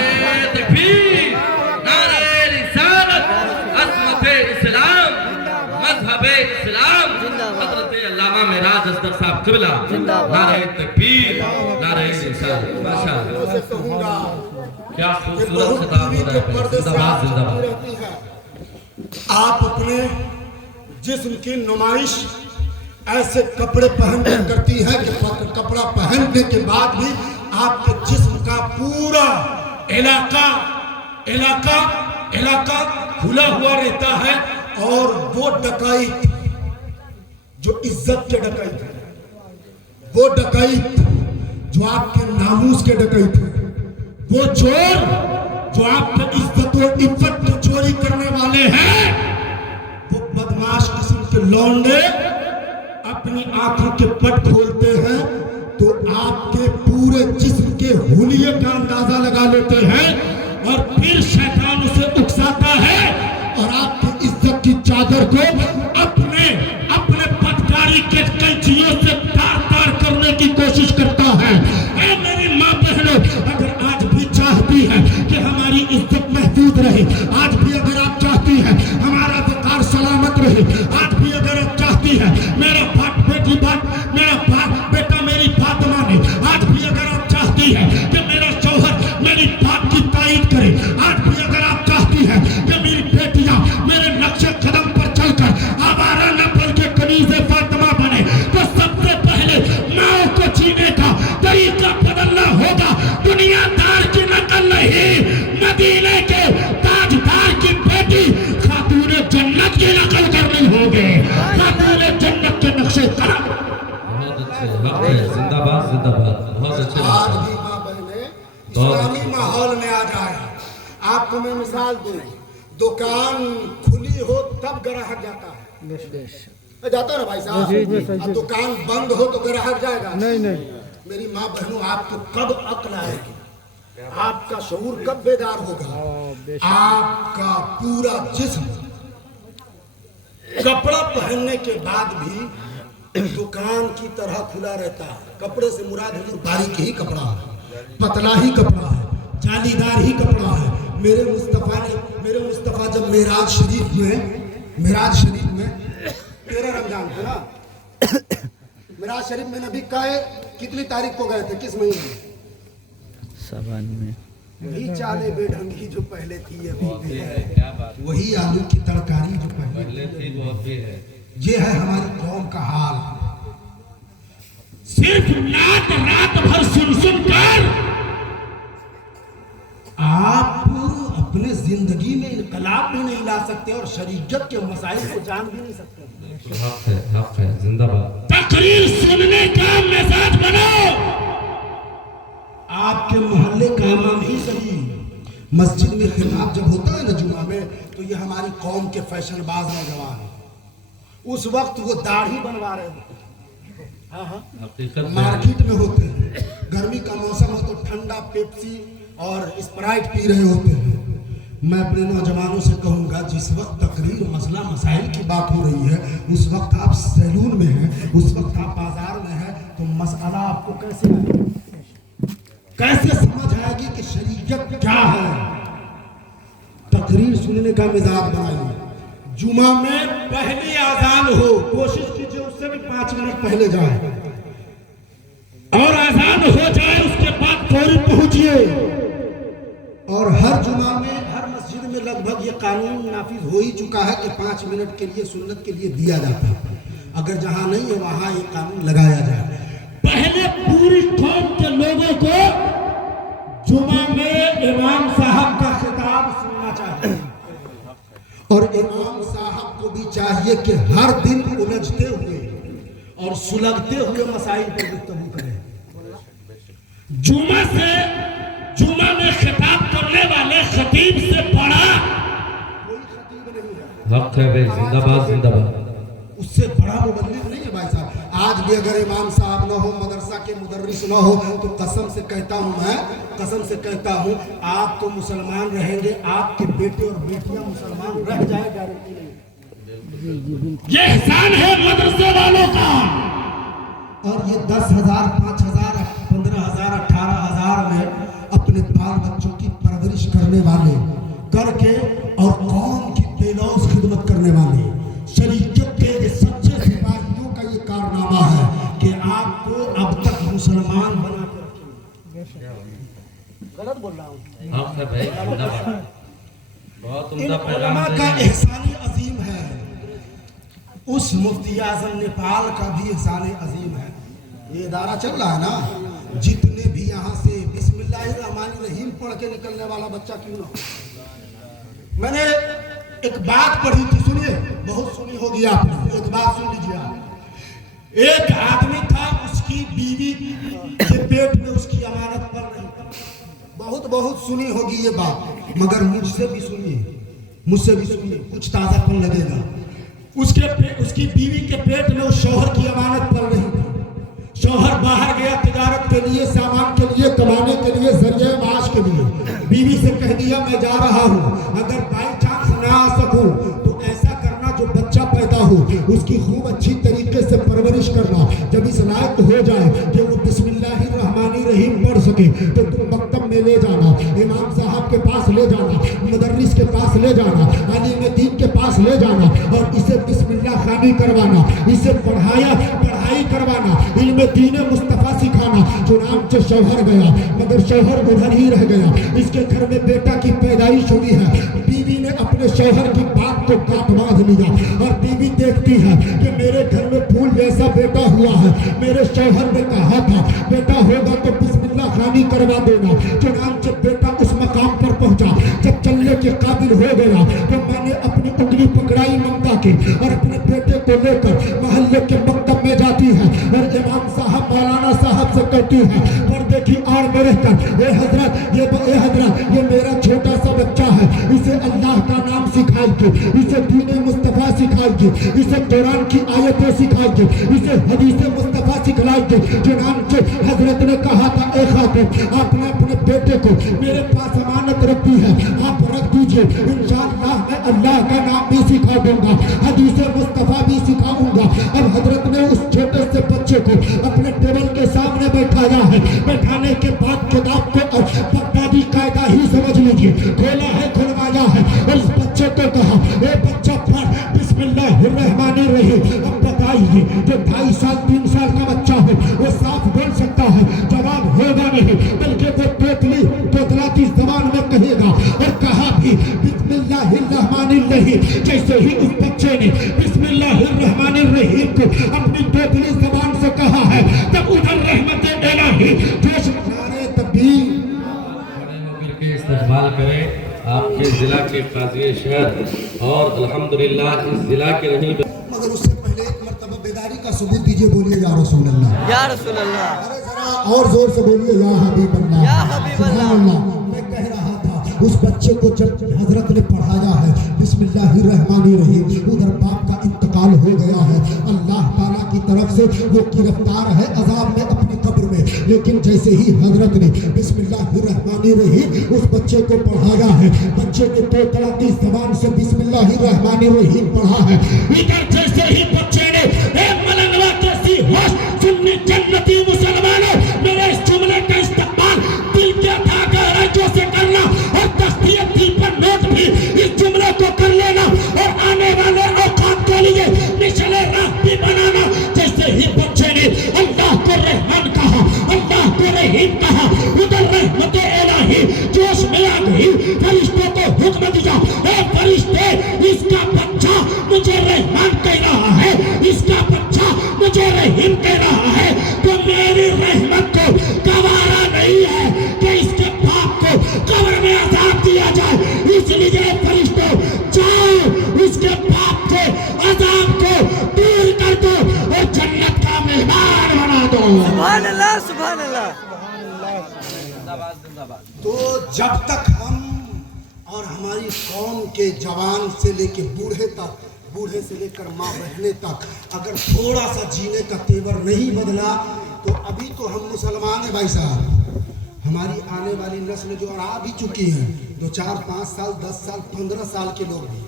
तकबीर, नारे रिसालत, अज़मते इस्लाम, मज़हबे इस्लाम, हज़रत अल्लामा मेराज अस्दर साहब क़िबला, नारे तकबीर, नारे रिसालत। माशाअल्लाह, क्या खूबसूरत खिताब हो रहा है। जिंदाबाद जिंदाबाद। आप अपने जिस्म की नुमाइश ऐसे कपड़े पहन कर करती है कि कपड़ा पहनने के बाद भी आपके जिस्म का पूरा इलाका खुला हुआ रहता है। और वो डकैत जो इज्जत के डकैत है, वो डकैत जो आपके नामूस के डकैत है, वो चोर जो आपके इज्जत और इज्जत की चोरी करने वाले हैं, वो बदमाश किस्म के लौंडे अपनी आंखों के पट खोलते हैं तो आपके पूरे जिस्म के हुलिये का अंदाजा लगा लेते हैं और फिर शैतान उसे उकसाता है और आपकी इज्जत की चादर को अपने पटकारी के कैंचियों से तार तार करने की कोशिश करता है। ऐ मेरी माँ बहनों, अगर आज भी चाहती है कि हमारी इज्जत महफूज रहे, आज भी अगर आप चाहती है हमारा वकार सलामत रहे, आज भी अगर आप चाहती है मेरा बेटा मेरी बात माने, आज भी अगर आप चाहती है कि मेरा शौहर मेरी बात की तायीद करे, आज भी अगर आप चाहती है कि मेरी बेटियां मेरे नक्शे कदम पर चलकर आवारा न बन के कनीज़े फातिमा बने, तो सबसे पहले माओ को जीने का तरीका बदलना होगा। दुनियादार की नकल नहीं, मदीने के ताजदार की बेटी खातूने जन्नत की नकल करनी होगी। खातूने जन्नत के नक्शे कदम। जिंदाबाद जिंदाबाद। बहुत अच्छे आज भी माँ बहने इस्लामी माहौल में आ जाए। आपको मैं मिसाल दूं, दुकान खुली हो तब ग्राहक जाता है, जाता है ना भाई साहब। अब दुकान बंद हो तो ग्राहक जाएगा नहीं। मेरी माँ बहनों, आपको कब अक्ल आएगी, आपका शऊर कब बेदार होगा? आपका पूरा जिस्म कपड़ा पहनने के बाद भी दुकान की तरह खुला रहता है। कपड़े से मुराद हुजूर बारीक ही कपड़ा है, पतला ही कपड़ा है, जालीदार ही कपड़ा है। मेरे मुस्तफा जब मेराज शरीफ में 13 रमजान को ना मिराज शरीफ में नबी का कितनी तारीख को गए थे, किस महीने में? सावन में। वही चाले बेढंगी जो पहले थी अभी भी है, क्या बात वही आलू की तरकारी जो पहले पहले थी वो अभी है। ये है हमारी कौम का हाल। सिर्फ नात रात भर सुन सुन कर आप अपने जिंदगी में इनकलाब भी नहीं ला सकते और शरीयत के मसाइल को जान भी नहीं सकते। हक है जिंदाबाद। तकरीर सुनने का मिजाज बनाओ। आपके मोहल्ले का इमाम ही सही, मस्जिद में खिताब जब होता है ना जुमा में, तो ये हमारी कौम के फैशनबाज नौजवान उस वक्त वो दाढ़ी बनवा रहे होते हैं। हाँ हाँ, हकीकत में मार्केट में होते हैं, गर्मी का मौसम हो तो ठंडा पेप्सी और स्प्राइट पी रहे होते हैं। मैं अपने नौजवानों से कहूंगा, जिस वक्त तकरीर मसला मसाइल की बात हो रही है, उस वक्त आप सैलून में हैं, उस वक्त आप बाजार में हैं, तो मसला आपको कैसे आएगा, कैसे समझ आएगी कि शरीयत क्या है। तकरीर सुनने का मिजाज बनाइए। जुमा में पहली आजान हो, कोशिश कीजिए उससे भी 5 मिनट पहले जाए, और आजान हो जाए उसके बाद फौरी पहुंचिए। और हर जुमा में हर मस्जिद में लगभग ये कानून नाफिज हो ही चुका है कि 5 मिनट के लिए सुन्नत के लिए दिया जाता है। अगर जहां नहीं है वहां ये कानून लगाया जाए। पहले पूरी कौम के लोगों को जुमा में इमाम साहब का खिताब सुनना चाहिए, और इमाम साहब को भी चाहिए कि हर दिन उलझते हुए और सुलगते हुए मसाइल पर गुफ्तगू करें। जुमा में खिताब करने वाले खतीब से बड़ा कोई खतीब नहीं है, हक है भाई, जिंदाबाद जिंदाबाद। उससे बड़ा मुबल्लिग नहीं है भाई साहब। आज भी अगर इमाम साहब ना हो, मदरसा के मुदर्रिस ना हो, तो कसम से कहता हूं, मैं कसम से कहता हूं, आप तो मुसलमान रहेंगे, आपके बेटे और बेटियां मुसलमान रह जाए गारंटी नहीं। ये एहसान है मदरसे वालों का। और ये 10,000, 5,000, 15,000, 18,000 में अपने बाल बच्चों की परवरिश करने वाले करके और कौम की बेलौस खिदमत करने वाले शरीयत के ये सच्चे सिपाहियों का ये कारनामा है कि आपको अब तक मुसलमान बना के रखे। गलत बोल रहा हूँ? हक है भाई, जिंदाबाद। बहुत इन उम्दा पैगाम उलमा दे का रहे हैं। एहसानी अजीम है, उस मुफ्ती आजम नेपाल का भी एहसानी अजीम है। ये इदारा चल रहा है ना, जितने भी यहाँ से बिस्मिल्लाहिर्रहमानिर्रहीम पढ़ के निकलने वाला बच्चा क्यों ना हो। मैंने एक बात पढ़ी थी, सुनिए, बहुत सुनी होगी आपने, एक बात सुन लीजिए आप। एक आदमी था, उसकी बीवी के पेट में उसकी अमानत पड़ रही थी। बहुत सुनी होगी ये बात, मगर मुझसे भी सुनिए, मुझसे भी सुनिए, कुछ ताजापन लगेगा। उसकी बीवी के पेट में उस शौहर की अमानत पड़ रही थी। शौहर बाहर गया तिजारत के लिए, सामान के लिए, कमाने के लिए, जरिए माश के लिए। बीवी से कह दिया मैं जा रहा हूँ, अगर बाई चांस ना आ सकूं तो ऐसा करना जो बच्चा पैदा हो उसकी खूब अच्छी तरीके से परवरिश करना। जब इस लायक हो जाए कि वो बिस्मिल्लाहिर्रहमानिर्रहीम पढ़ सके तो तुम मकतब में ले जाना, इमाम साहब के पास ले जाना, मुदर्रिस के पास ले जाना, आलिम दीन के पास ले जाना और इसे बिस्मिल्लाह खानी करवाना, इसे पढ़ाई करवाना, इल्म दीन मुस्तफा सिखाना। चुनांचे शौहर गया, मगर शौहर उधर ही रह गया। इसके घर में बेटा की पैदाइश हुई है। बीवी ने अपने शौहर की बात को काट बांध लिया और बीवी देखती है कि मेरे घर में फूल जैसा बेटा हुआ है। मेरे शौहर ने कहा था बेटा होगा तो बिस्मिल्लाह खानी करवा देना। चुनांचे बेटा उस मकाम पर पहुंचा, जब चलने के काबिल हो गया तो मैंने अपनी उंगली पकड़ाई ममता की और अपने बेटे को लेकर मोहल्ले के मकतब में जाती है और इमाम साहब मौलाना साहब से कहती है पर्दे की आड़ में रहकर ए हजरत ये मेरा छोटा सा बच्चा है, इसे अल्लाह का नाम सिखाइए, इसे दीन मुस्तफा सिखाइए, इसे कुरान की आयतें सिखाइए, इसे हदीस मुस्तफा सिखलाइए। चुनांचे हजरत ने कहा था ए खातून आपने अपने बेटे को मेरे पास अमानत रखी है, आप रख दीजिए, इंशाअल्लाह मैं अल्लाह का नाम भी सिखा दूंगा, हदीस मुस्तफा भी सिखाऊंगा। अब हजरत ने उस छोटे से बच्चे को अपने टेबल के सामने बैठाया है। बैठाने के बाद किताब को बगदादी कायदा ही समझ लीजिए, खोला है, खुलवाया है और इस बच्चे को कहा ए बच्चा पढ़ बिस्मिल्लाहिर्रहमानिर्रहीम। अब बताइए चाहिए। जो 2.5 साल 3 साल का बच्चा हो वो साफ बोल सकता है, जवाब होगा नहीं, बल्कि वो तोतलाती जबान में कहेगा। और कहा भी बिस्मिल्लाहिर्रहमानिर्रहीम, जैसे ही उस बच्चे ने बिस्मिल्लाहिर्रहमानिर्रहीम को अपनी तोतली जबान से कहा है, तब उधर रहमत इलाही जोश नारे तकबीर खड़े होकर के इस्तकबाल करें आपके जिला के काजी शहर और अल्हम्दुलिल्लाह इस जिला के नहीं मगर उससे पहले एक मर्तबा बेदारी का सबूत दीजिए, बोलिए या रसूल अल्लाह। या रसूल अल्लाह, अरे जरा और जोर से बोलिए या हबीब अल्लाह। या हबीब अल्लाह। सुभान अल्लाह। मैं कह रहा था उस बच्चे को जब हजरत ने पढ़ाया है बिस्मिल्लाहिर्रहमानिर्रहीम, उधर बाप का इंतकाल हो गया है, अल्लाह ताला की तरफ से वो गिरफ्तार है अजाब में अपनी कब्र में। लेकिन जैसे ही हजरत ने बिस्मिल्लाहिर्रहमानिर्रहीम उस बच्चे को पढ़ाया है, बच्चे ने तोतलाती जबान से बिस्मिल्लाहिर्रहमानिर्रहीम पढ़ा है, इधर जैसे ही बच्चे ने एक मलंगवा कैसी होश सुन्नी जन्नती मुसलमानों, मेरे इस जुमले का इस्तेमाल दिल के अथा गहराइयों से करना और तस्बीह दिल पर नोट भी इस जुमले को कर लेना और आने वाले औकात के लिए निचले राह भी बनाना। जैसे ही बच्चे ने अल्लाह को रहमान कहा, अल्लाह को रहीम कहा, उधर रहमत इलाही जोश में आ गई। फरिश्तों को हुक्म दिया, ए फरिश्ते, इसका बच्चा मुझे रहमान कह रहा है, इसका बच्चा मुझे रहीम कह रहा है, तो मेरी रहमत को गवारा नहीं है कि इसके बाप को कब्र में अजाब दिया जाए। इसलिए फरिश्तों, जाओ इसके बाप के अजाब को दूर कर दो और जन्नत का मेहमान बना दो। सुभान अल्लाह, सुभान अल्लाह। तो जब तक हम और हमारी कौम के जवान से लेके बूढ़े तक, बूढ़े से लेकर माँ बहने तक अगर थोड़ा सा जीने का तेवर नहीं बदला, तो अभी तो हम मुसलमान हैं भाई साहब, हमारी आने वाली नस्ल जो आ भी चुकी है, 2 4 5 साल 10 साल 15 साल के लोग भी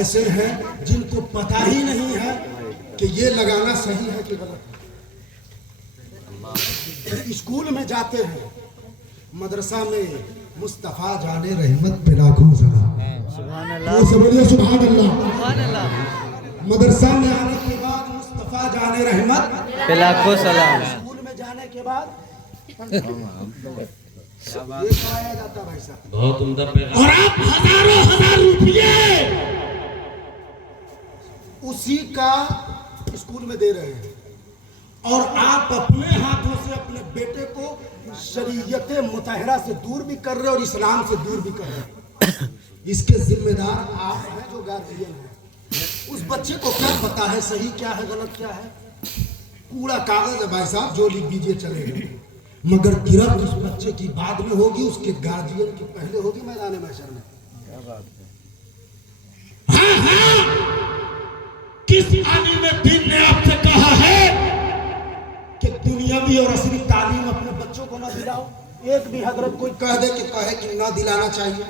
ऐसे हैं जिनको पता ही नहीं है कि ये लगाना सही है कि गलत है। स्कूल में जाते हैं, मदरसा में मुस्तफ़ा जाने रहमत पे लाखों सलाम, सुभान अल्लाह, वो से बोलिए सुभान अल्लाह। सुभान अल्लाह, मदरसा में आने के बाद मुस्तफ़ा जाने रहमत, पे लाखों सलाम। स्कूल में जाने के बाद ये कराया जाता भाई साहब। बहुत उम्दा पैगाम। और आप हजारों हजार रुपये उसी का स्कूल में दे रहे हैं, और आप अपने हाथों से अपने बेटे को शरीयत मुतहरा से दूर भी कर रहे हैं और इस्लाम से दूर भी कर रहे हैं। इसके जिम्मेदार आप हैं जो गार्जियन हैं। उस बच्चे को क्या पता है सही क्या है गलत क्या है? कूड़ा कागज है भाई साहब, जो लिख दीजिए चलेगा, मगर गिरफ्त उस बच्चे की बाद में होगी, उसके गार्जियन की पहले होगी मैदान महशर में। हाँ हाँ, किस आलिम दीन ने आपसे कहा है कि दुनियावी और असली तालीम अपने बच्चों को ना दिलाओ? एक भी हजरत कोई कह दे कि ना दिलाना चाहिए।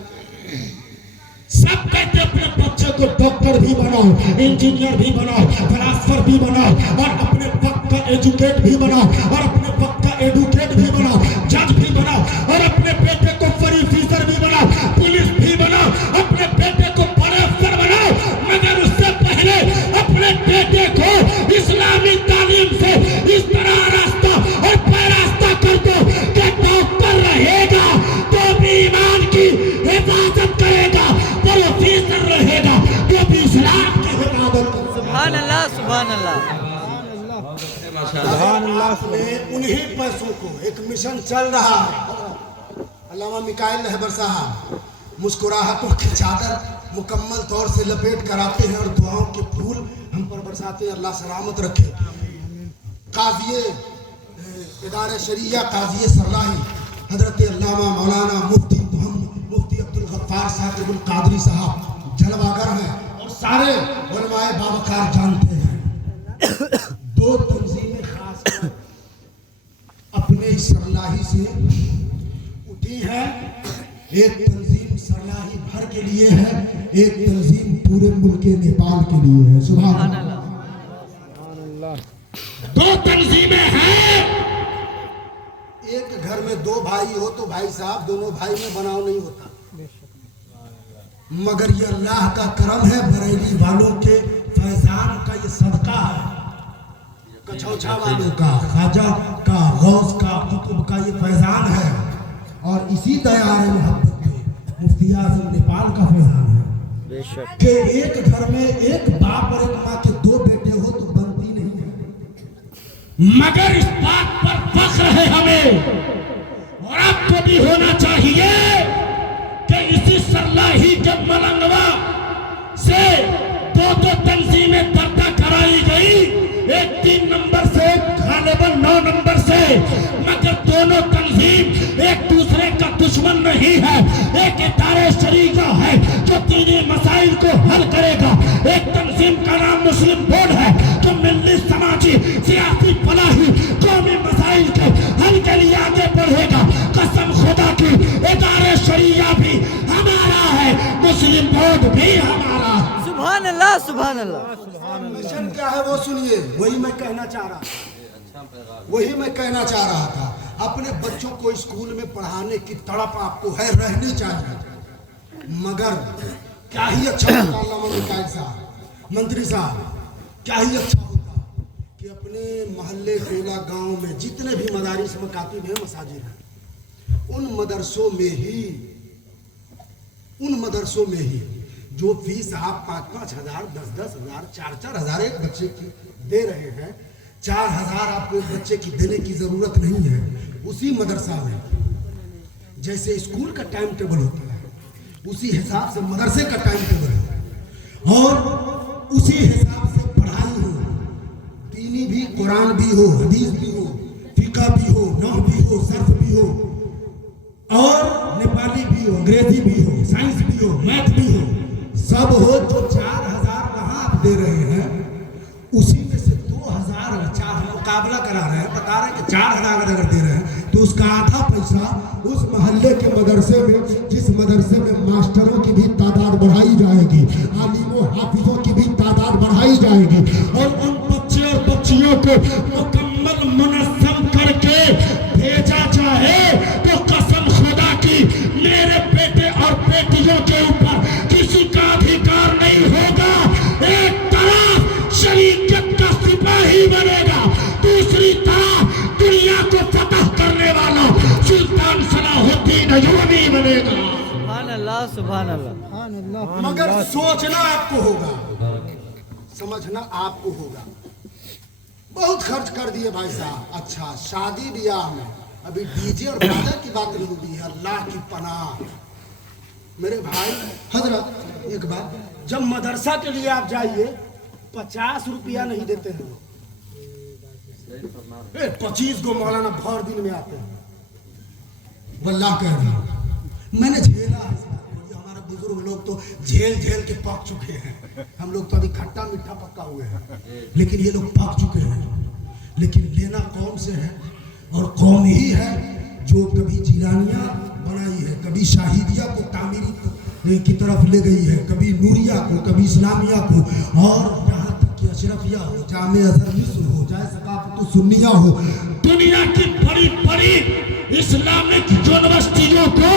सब कहते अपने बच्चे को डॉक्टर भी बनाओ, इंजीनियर भी बनाओ, फिलासफर भी बनाओ, और अपने वक्त का एजुकेट भी बनाओ, और अपने वक्त का एडुकेट भी बनाओ, जज भी बनाओ, और अपने बेटे को फरी ऑफिसर भी बनाओ, पुलिस भी बनाओ, अपने बेटे को बड़े अफसर बनाओ, मगर उससे पहले अपने बेटे को इस्लामी तालीम से इस तरह रास्ता और पैरास्ता कर दो कि डॉक्टर रहेगा तो भी ईमान की हिफाजत करेगा, ऑफिसर रहेगा तो भी इस्लाम की हिफाजत करेगा। सुभान अल्लाह, सुभान अल्लाह। में उन्हीं पैसों को एक मिशन चल रहा है। अल्लामा मिकाइल रहबर साहब मुस्कुराहटों की चादर मुकम्मल तौर से लपेट कर आते हैं और दुआओं के फूल हम पर बरसाते हैं। अल्लाह सलामत रखे। काज़ी इदारे शरिया काज़ी सरलाही हजरत अल्लामा मौलाना मुफ्ती अब्दुल गफ्फार साकिबुल कादरी साहब जलवागर हैं और सारे उलमाए बावकार जानते हैं। 2 तंजीमें खास अपने सरलाही से उठी है। एक तंजीम सरलाही भर के लिए है, एक तंजीम पूरे मुल्क नेपाल के लिए है। सुभान अल्लाह। 2 तंजीमें हैं। एक घर में 2 भाई हो तो भाई साहब दोनों भाई में बनाव नहीं होता, मगर ये अल्लाह का करम है, बरेली वालों के फैजान का ये सदका है कछौछा वालों का, ख्वाजा का, गौस का, कुतुब का ये फैजान है। और इसी दयार मोहब्बत पे मुफ्ती आजम नेपाल का फैजान है बेशक कि एक घर में एक बाप और एक माँ के दो बेटे हो तो बनती नहीं है। मगर इस बात पर फख्र है हमें और आपको भी होना चाहिए कि इसी सरलाही के मलंगवा से दो तंजीमें पर्दा कराई गई, एक 3 नंबर से, गालिबन 9 नंबर से, मगर दोनों तंजीम एक दूसरे का दुश्मन नहीं है। एक इदारे शरीका है जो दीनी मसाइल को हल करेगा, एक तंजीम का नाम मुस्लिम बोर्ड है जो मिल्ली समाजी सियासी फलाही कौमी मसाइल के हल के लिए आगे बढ़ेगा। कसम खुदा की इदारे शरिया भी हमारा है, मुस्लिम बोर्ड भी हमारा है। सुभान अल्लाह सुभान अल्लाह। मिशन क्या है वो सुनिए, वही मैं कहना चाह रहा था। अपने बच्चों को स्कूल में पढ़ाने की तड़प आपको है, रहनी चाहिए, मगर क्या ही अच्छा होता अल्लामा मिकाइल साहब, मंत्री साहब, क्या ही अच्छा होता कि अपने मोहल्ले टोला गांव में जितने भी मदारिस मकातिब हैं, मसाजिद हैं, उन मदरसों में ही जो फीस आप 5-5 हजार, 10-10 हजार, 4-4 हजार एक बच्चे की दे रहे हैं, 4 हजार आपको एक बच्चे की देने की जरूरत नहीं है। उसी मदरसा में जैसे स्कूल का टाइम टेबल होता है, उसी हिसाब से मदरसे का टाइम टेबल है और उसी हिसाब से पढ़ाई हो, दीनी भी, कुरान भी हो, हदीस भी हो, फिका भी हो, नहव भी हो, सर्फ भी हो, और नेपाली भी हो, अंग्रेजी भी हो, साइंस भी हो, मैथ भी हो, सब हो। जो 4 हजार वहां आप दे रहे हैं, उसी में से 2 हजार मुकाबला करा रहे हैं, बता रहे हैं कि 4 हजार अगर दे रहे हैं तो उसका आधा पैसा उस मोहल्ले के मदरसे में, जिस मदरसे में मास्टरों की भी तादाद बढ़ाई जाएगी, आलिमों हाफिजों की भी तादाद बढ़ाई जाएगी, और उन बच्चे और बच्चियों को मुकम्मल मुनज़्ज़म करके भेजा जाए तो कसम खुदा की मेरे बेटे और बेटियों के ऊपर किसी का अधिकार नहीं होगा। एक तरफ शरीयत का सिपाही बनेगा, दूसरी तरफ दुनिया को फतह करने वाला सुल्तान सलाहुद्दीन अय्यूबी बनेगा। सुभान अल्लाह सुभान अल्लाह। मगर सोचना आपको होगा, समझना आपको होगा। बहुत खर्च कर दिए भाई साहब। अच्छा, शादी ब्याह में अभी डीजे और बाजा की बात नहीं हुई है, अल्लाह की पनाह। मेरे भाई हजरत एक बात, जब मदरसा के लिए आप जाइए 50 रुपया नहीं देते हैं लोग, 25 गो मौलाना भर दिन में आते हैं। वल्लाह कह रहा हूं, मैंने झेला है इस बात को। हमारे बुजुर्ग लोग तो झेल के पक चुके हैं, हम लोग तो अभी खट्टा मीठा पक्का हुए हैं, लेकिन ये लोग पक चुके हैं। लेकिन लेना कौम से है, और कौम ही है जो कभी जिलानिया बनाई है, कभी शाहिदिया को तामीरी की तरफ ले गई है, कभी नूरिया को, कभी इस्लामिया को, और यहाँ तक कि अशरफिया हो, जामे अजहर मिस्र हो, चाहे सकाफत सुन्निया हो, दुनिया की बड़ी बड़ी इस्लामिक यूनिवर्सिटियों को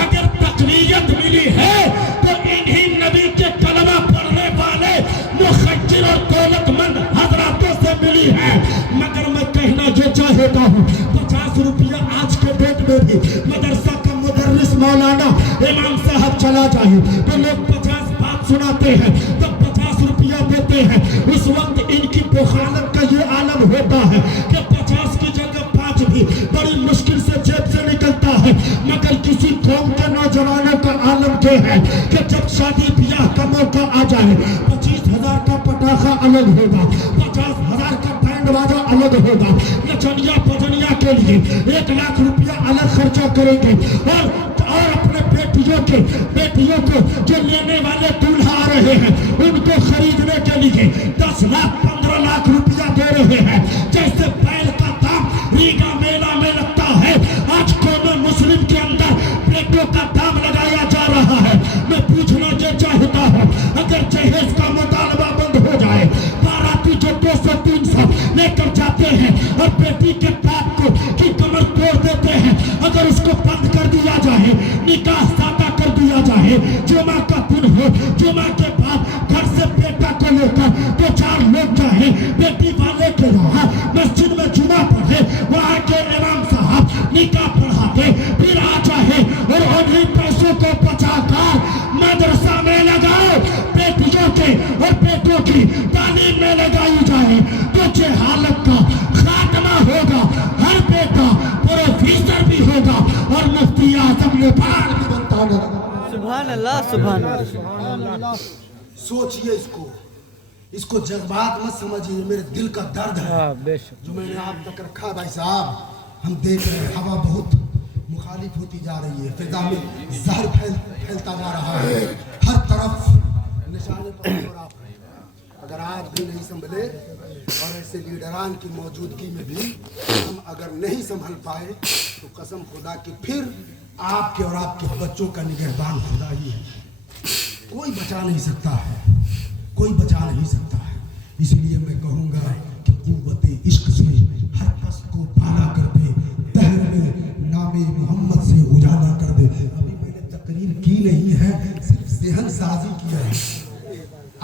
अगर तकरीयत मिली है तो इन्हीं नबी के कलमा पढ़ने वाले मुखज्जिर और दौलतमंद हजरातों से मिली है। मगर मैं कहना जो चाहता हूँ, 50 रुपया आज के डेट में भी मदरसा का मुदर्रिस मौलाना इमाम साहब चला जाए तो लोग 50 बात सुनाते हैं, तब 50 रुपया देते हैं। उस वक्त इनकी बुखारत का ये आलम होता है कि 50 की जगह 5 भी बड़ी मुश्किल से जेब से निकलता है। मगर किसी कौम के नौजवानों का आलम ये है कि जब शादी ब्याह का मौका आ जाए, 25,000 का पटाखा अलग होगा, 50,000 का बैंड बाजा अलग होगा, नचनिया पजनिया के लिए 1 लाख रुपया अलग खर्चा करेंगे, और अपने बेटियों को जो लेने वाले दूल्हा आ रहे हैं उनको खरीदने के लिए 10 लाख 15 लाख रुपया दे रहे हैं। जैसे बैल का दाम रीगा मेला में लगता है, आज कौम मुस्लिम के अंदर बेटों का दाम लगाया जा रहा है। मैं पूछना जो चाहता हूँ, अगर जहेज का मुतालबा बंद हो जाए, बाराती जो 200-300 लेकर जाते हैं और बेटी के बाप को की कमर तोड़ देते हैं, अगर उसको बंद कर दिया जाए, निकाह सादा कर दिया जाए, जुमा का दिन हो, जुमा के बाद घर से बेटा को लेकर 2-4 लोग जाए अल्लाह सुभान अल्लाह सोचिए इसको जज्बात मत समझिए, ये मेरे दिल का दर्द है बेशक जो मैंने आप तक रखा है। भाई साहब हम देख रहे हैं हवा बहुत मुखालिफ होती जा रही है, फिजा में जहर फैलता जा रहा है, हर तरफ निशाने पर और आप हैं। अगर आज भी नहीं संभले और ऐसे लीडरान की मौजूदगी में भी हम अगर नहीं संभल पाए तो कसम खुदा की फिर आपके और आपके बच्चों का निगहबान खुदा ही है। कोई बचा नहीं सकता है, कोई बचा नहीं सकता है। इसीलिए मैं कहूँगा कि कुव्वते इश्क से हर कस को पाला कर दे, दहर में नामे मोहम्मद से उजाला कर दे। अभी मैंने तकरीर की नहीं है, सिर्फ ज़हन साजी किया है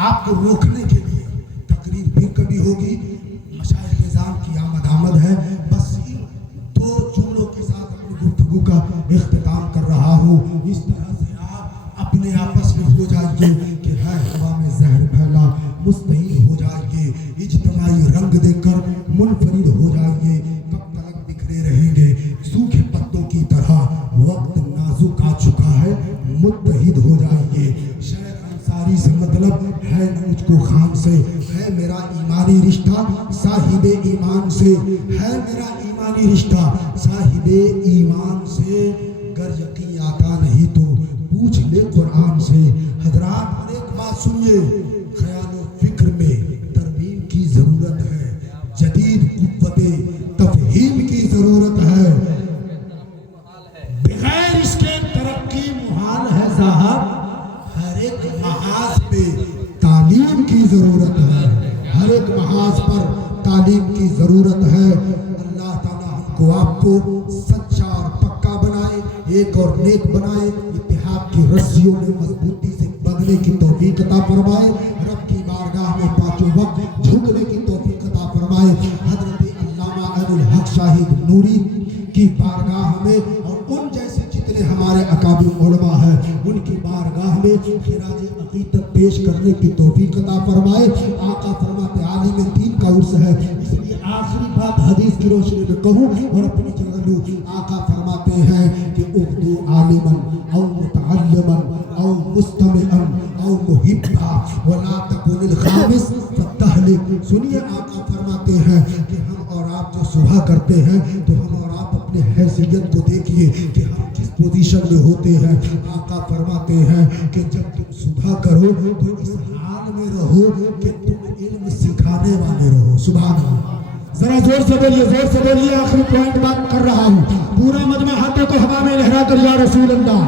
आपको रोकने के लिए। तकरीर फिर कभी होगी, मशाइख निज़ाम की आमद है। बस इन दो जुमलों के साथ अपनी गुफ्तगू का इख्तिताम कर रहा हूँ। इस तरह से आप अपने आपस में हो जाइए कि है हवा में जहर फैला, मुस्तहिल हो जाइए, इज्तिमाई रंग देकर मुनफरिद हो जाइए। कब तक बिखरे रहेंगे सूखे पत्तों की तरह, वक्त नाजुक आ चुका है, मुत्तहिद हो जाइए। शेख अंसारी से मतलब है न मुझको खान से, है मेरा ईमानी रिश्ता साहिबे ईमान से, है मेरा ईमानी रिश्ता साहिबे ईमान से। गर यकीन आता नहीं तो पूछ ले कुरान से। हजरात और एक बात सुनिए, ख्याल फिक्र में तरमीम की जरूरत है, जदीद कुव्वते तफहीम की जरूरत है। बगैर इसके तरक्की मुहाल है साहब। हर एक महाज पे तालीम की जरूरत है, हर एक महाज पर तालीम की जरूरत है। अल्लाह ताला हमको आपको सच्चा और पक्का बनाए, एक और नेक बनाए, इत्तेहाद की रस्सियों में मजबूती से बंधने की तौफीक अता फरमाए। रब की बारगाह में पांचों वक्त झुकने की तौफीक अता फरमाए। हजरत अल्लामा अब्दुल हक शाहिद नूरी की बारगाह में और उन जैसे जितने हमारे अकाबिर उलमा हैं उनकी बारगाह में खिराज अकीदत पेश करने की तौफीक अता फरमाए। आका फरमाते आलिम दीन का उर्स है, इसलिए आखिरी बात हदीस की रोशनी में कहूँ और अपनी जगह लूँ। आका फरमाते हैं कि उर्दू आलिमन औ मुतअल्लिमन औ मुस्तमिअन औ मुहिब्बा वला तकुनिल खामिस फतहलिक। सुनिए आका फरमाते हैं कि हम और आप जो सुबह करते हैं तो हम और आप अपने हैसियत को देखिए कि हम किस पोजीशन में होते हैं। आका फरमाते हैं कि जब तुम सुबह करो तो इस हाल में रहो कि तुम इल्म सिखाने वाले रहो। सुभान अल्लाह। जरा जोर से बोलिए, जोर से बोलिए। आखिरी पॉइंट बात कर रहा हूँ। पूरा मजमा हाथों को हवा में लहरा कर या रसूल अल्लाह।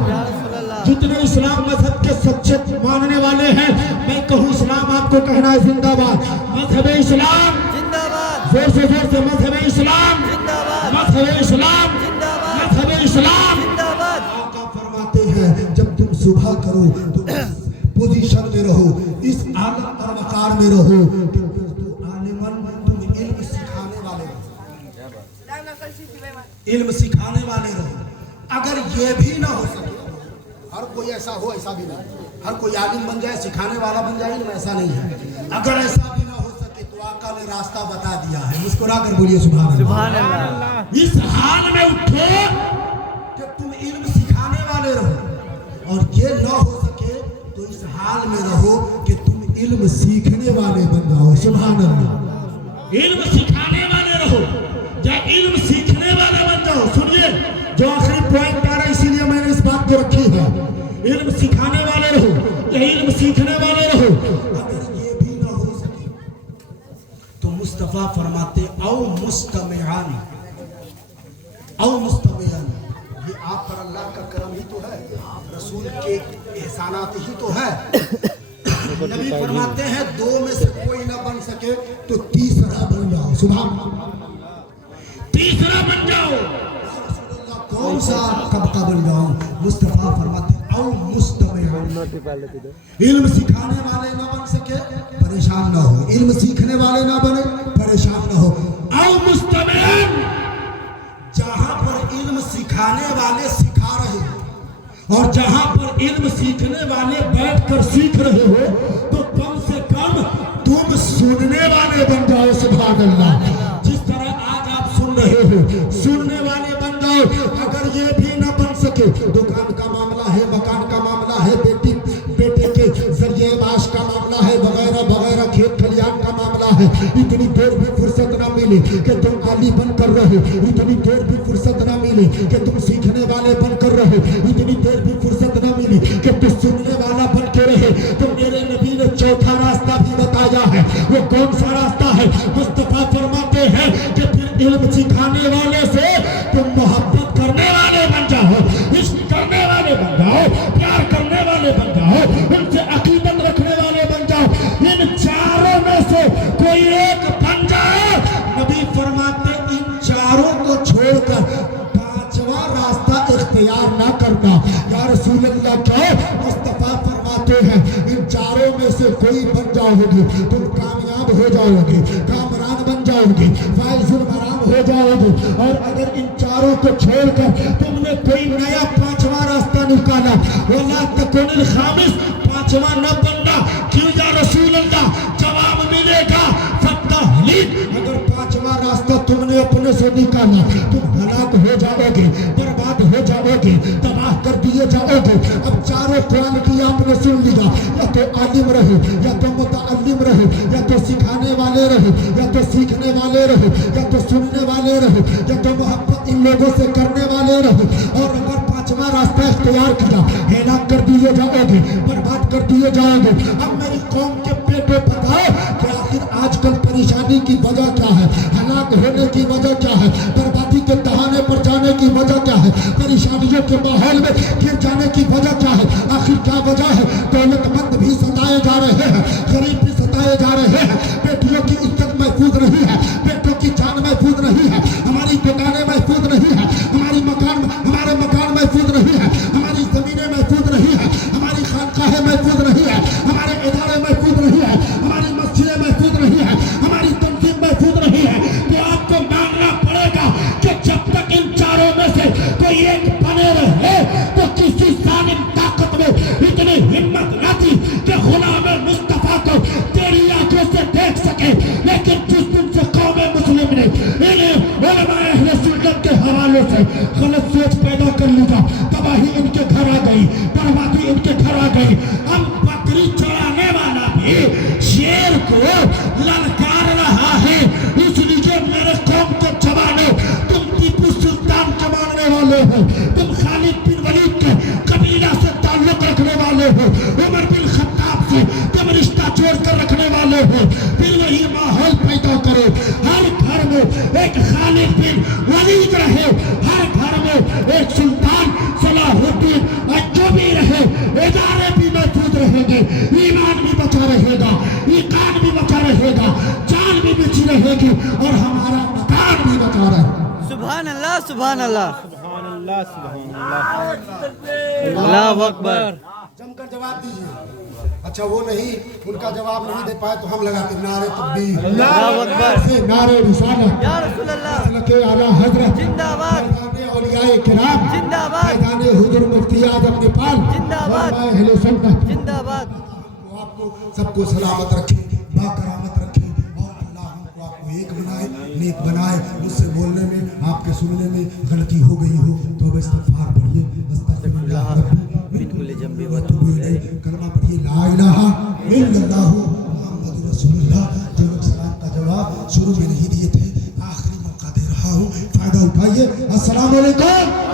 जितने इस्लाम मजहब के सच्चे मानने वाले हैं, मैं कहूँ इस्लाम आपको कहना है जिंदाबाद। मजहब इस्लाम जिंदाबाद, जोर से मजहब इस्लाम जिंदाबाद, मजहब इस्लाम जिंदाबाद, मजहब इस्लाम जिंदाबाद। आका फरमाते हैं जब तुम सुबह करो तो इस पोजीशन में रहो, इस आलम और वकार में रहो कि तुम इल्म सिखाने वाले रहो, इल्म सिखाने वाले रहो। अगर ये भी ना हो सके, हर कोई ऐसा हो, ऐसा भी नहीं, हर कोई आलिम बन जाए, सिखाने वाला बन जाए, ऐसा नहीं है। अगर ऐसा भी ना हो सके तो आका ने रास्ता बता दिया है। मुस्कुरा कर बोलिए सुभान अल्लाह। इस हाल में उठो कि तुम इल्म सिखाने वाले रहो, और ये ना हो सके तो इस हाल में रहो कि तुम इल्म सीखने वाले बन जाओ। सुभान अल्लाह। इल्म सिखाने वाले रहो या इल्म सीखने वाले बन जाओ। सुनिए जो आखिरी पॉइंट आ रहा है, इसीलिए मैंने इस बात को रखी है। इल्म सिखाने वाले रहो या इल्म सीखने वाले रहो। अगर ये भी ना हो सके तो मुस्तफा फरमाते औ मुस्तमिआन, औ मुस्तमिआन। ये आप पर अल्लाह का करम ही तो है, रसूल के एहसानात ही तो है। नबी फरमाते हैं दो में से कोई ना बन सके तो तीसरा बन जाओ। सुभान, तीसरा बन जाओ। कौन सा तबका बन जाओ? मुस्तफा फरमाते औ मुस्तमिआन। इल्म सिखाने वाले ना बन सके परेशान ना हो, इल्म सीखने वाले ना बने परेशान ना हो। औ मुस्तमिआन, जहां पर इल्म सिखाने वाले सिखा रहे हो और जहां पर इल्म सीखने वाले बैठकर सीख रहे हो तो कम से कम तुम सुनने वाले बन जाओ। सुभान अल्लाह। जिस तरह आज आप सुन रहे हो, सुनने वाले बन जाओ। अगर ये भी ना बन सके, दुकान का मामला है, मकान का मामला है, बयान का मामला है। इतनी देर भी फुर्सत ना मिली कि तुम आली बन कर रहे, इतनी देर भी फुर्सत ना मिली कि तुम सीखने वाले बन कर रहे, इतनी देर भी फुर्सत ना मिली कि तुम सुनने वाला बन के रहे। तो मेरे नबी ने चौथा रास्ता भी बताया है। वो कौन सा रास्ता है? मुस्तफा फरमाते हैं कि फिर इल्म सिखाने वाले से तुम मोहब्बत करने वाले बन जाओ, इश्क करने वाले बन जाओ, प्यार करने वाले बन जाओ, उनसे अकीदत रखने वाले बन जाओ। इन चारों में से कोई एक बन जाए। नबी फरमाते इन चारों को छोड़कर पांचवा रास्ता इख्तियार ना करना। या रसूल अल्लाह, क्या? मुस्तफा फरमाते हैं इन चारों में से कोई बन जाओगे, तुम कामयाब हो जाओगे, कामरान बन जाओगे, फाइजुल मराम हो जाओगे। और अगर इन चारों को छोड़कर तुमने कोई नया पांचवा रास्ता निकाला, वला तकुनिल खामिस, पांचवा न बनना। क्यों या रसूल अल्लाह? जवाब मिलेगा फतहलीक, अगर पांचवा रास्ता तुमने अपने से निकाला तुम हलाक हो जाओगे, बर्बाद हो जाओगे, तबाह कर दिए जाओगे। अब चारों क्वालिटी आपने सुन लिया, या तो आलिम रहो, या तो मुतअल्लिम रहो, या तो सिखाने वाले रहो, या तो सीखने वाले रहो, या तो सुनने वाले रहो, या तो मोहब्बत इन लोगों से करने वाले रहो। और अगर पांचवा रास्ता इख्तियार किया, हलाक कर दिए जाओगे, बर्बाद कर दिए जाओगे। अब मेरी कौम के पेटो बताओ कि आखिर आजकल परेशानी की वजह क्या है, हलाक होने की वजह क्या है, बर्बादी के दहाने पर जाने की वजह क्या है, परेशानियों के माहौल में गिर जाने की वजह क्या है? आखिर क्या वजह है? दौलतमंद भी सताए जा रहे हैं, गरीब भी सताए जा रहे हैं, बेटियों की इज्जत महफूज नहीं है, बेटों की जान महफूज नहीं है, हमारी दुकानें महफूज नहीं है, हमारे मकान महफूज नहीं है, हमारी जमीनें महफूज नहीं है, हमारी खानकाहें महफूज नहीं है, हमारे इदारे महफूज नहीं है, हमारी मस्जिदें महफूज नहीं है, हमारी तंजीम महफूज नहीं है। तो आपको मानना पड़ेगा कि जब तक इन चारों में से कोई एक बने रहे तो किसी जालिम ताकत में इतनी हिम्मत न थी कि गुलाम मुस्तफा को तेरी आंखों से देख सके। लेकिन जिस दिन से कौम मुस्लिम ने इन्हें उलमाए अहले सुन्नत के हवाले से गलत सोच पैदा कर लिया, तबाही इनके घर आ गई, बर्बादी इनके घर आ गई। अब बकरी चढ़ाने वाला भी शेर को ललकार रहा है। इसलिए मेरे कौम के जवानों, तुम टीपू सुल्तान के मानने वाले हो, तुम खालिद बिन वलीद के कबीला से ताल्लुक रखने वाले हो, उमर बिन खत्ताब से तुम रिश्ता जोड़ कर रखने वाले हो। फिर वही माहौल पैदा करो, हर घर में एक खालिद बिन वलीद रहे, हर घर में एक सुल्तान सलाहुद्दीन अय्यूबी रहे, इदारे भी महफूज रहेंगे, ईमान भी बचा रहेगा, ईकान भी बचा रहेगा, जान भी बची रहेगी और हमारा मकान भी बचा रहेगा। सुभान अल्लाह, सुभान अल्लाह, सुभान अल्लाह, सुभान अल्लाह, अल्लाहु अकबर। जमकर जवाब दीजिए। अच्छा वो नहीं, उनका जवाब नहीं दे पाए तो हम लगाते नारे तकबीर, अल्लाहु अकबर, से नारे रिसालत, या रसूल अल्लाह, मसलके आला हजरत, जिंदाबाद, फैज़ाने औलियाए किराम, जिंदाबाद, फैज़ाने हुजूर मुफ्ती आज़म नेपाल, जिंदाबाद, उलमाए अहले सुन्नत, जिंदाबाद। आपको सबको सलामत रखे, बाकरामत रखे और अल्लाह हमको आपको एक बनाए, नेक बनाए। मुझसे बोलने में, आपके सुनने में गलती हो गई हो तो इस्तग़फ़ार पढ़िए, अस्तग़फ़िरुल्लाह बिल्कुल जंबी कलमा पढ़िए, ला इलाहा इल्लल्लाह मुहम्मदुर रसूलुल्लाह। जो लोग सलाम का जवाब शुरू में नहीं दिए थे, आखिरी मौका दे रहा हूँ, फायदा उठाइए। अस्सलाम वालेकुम।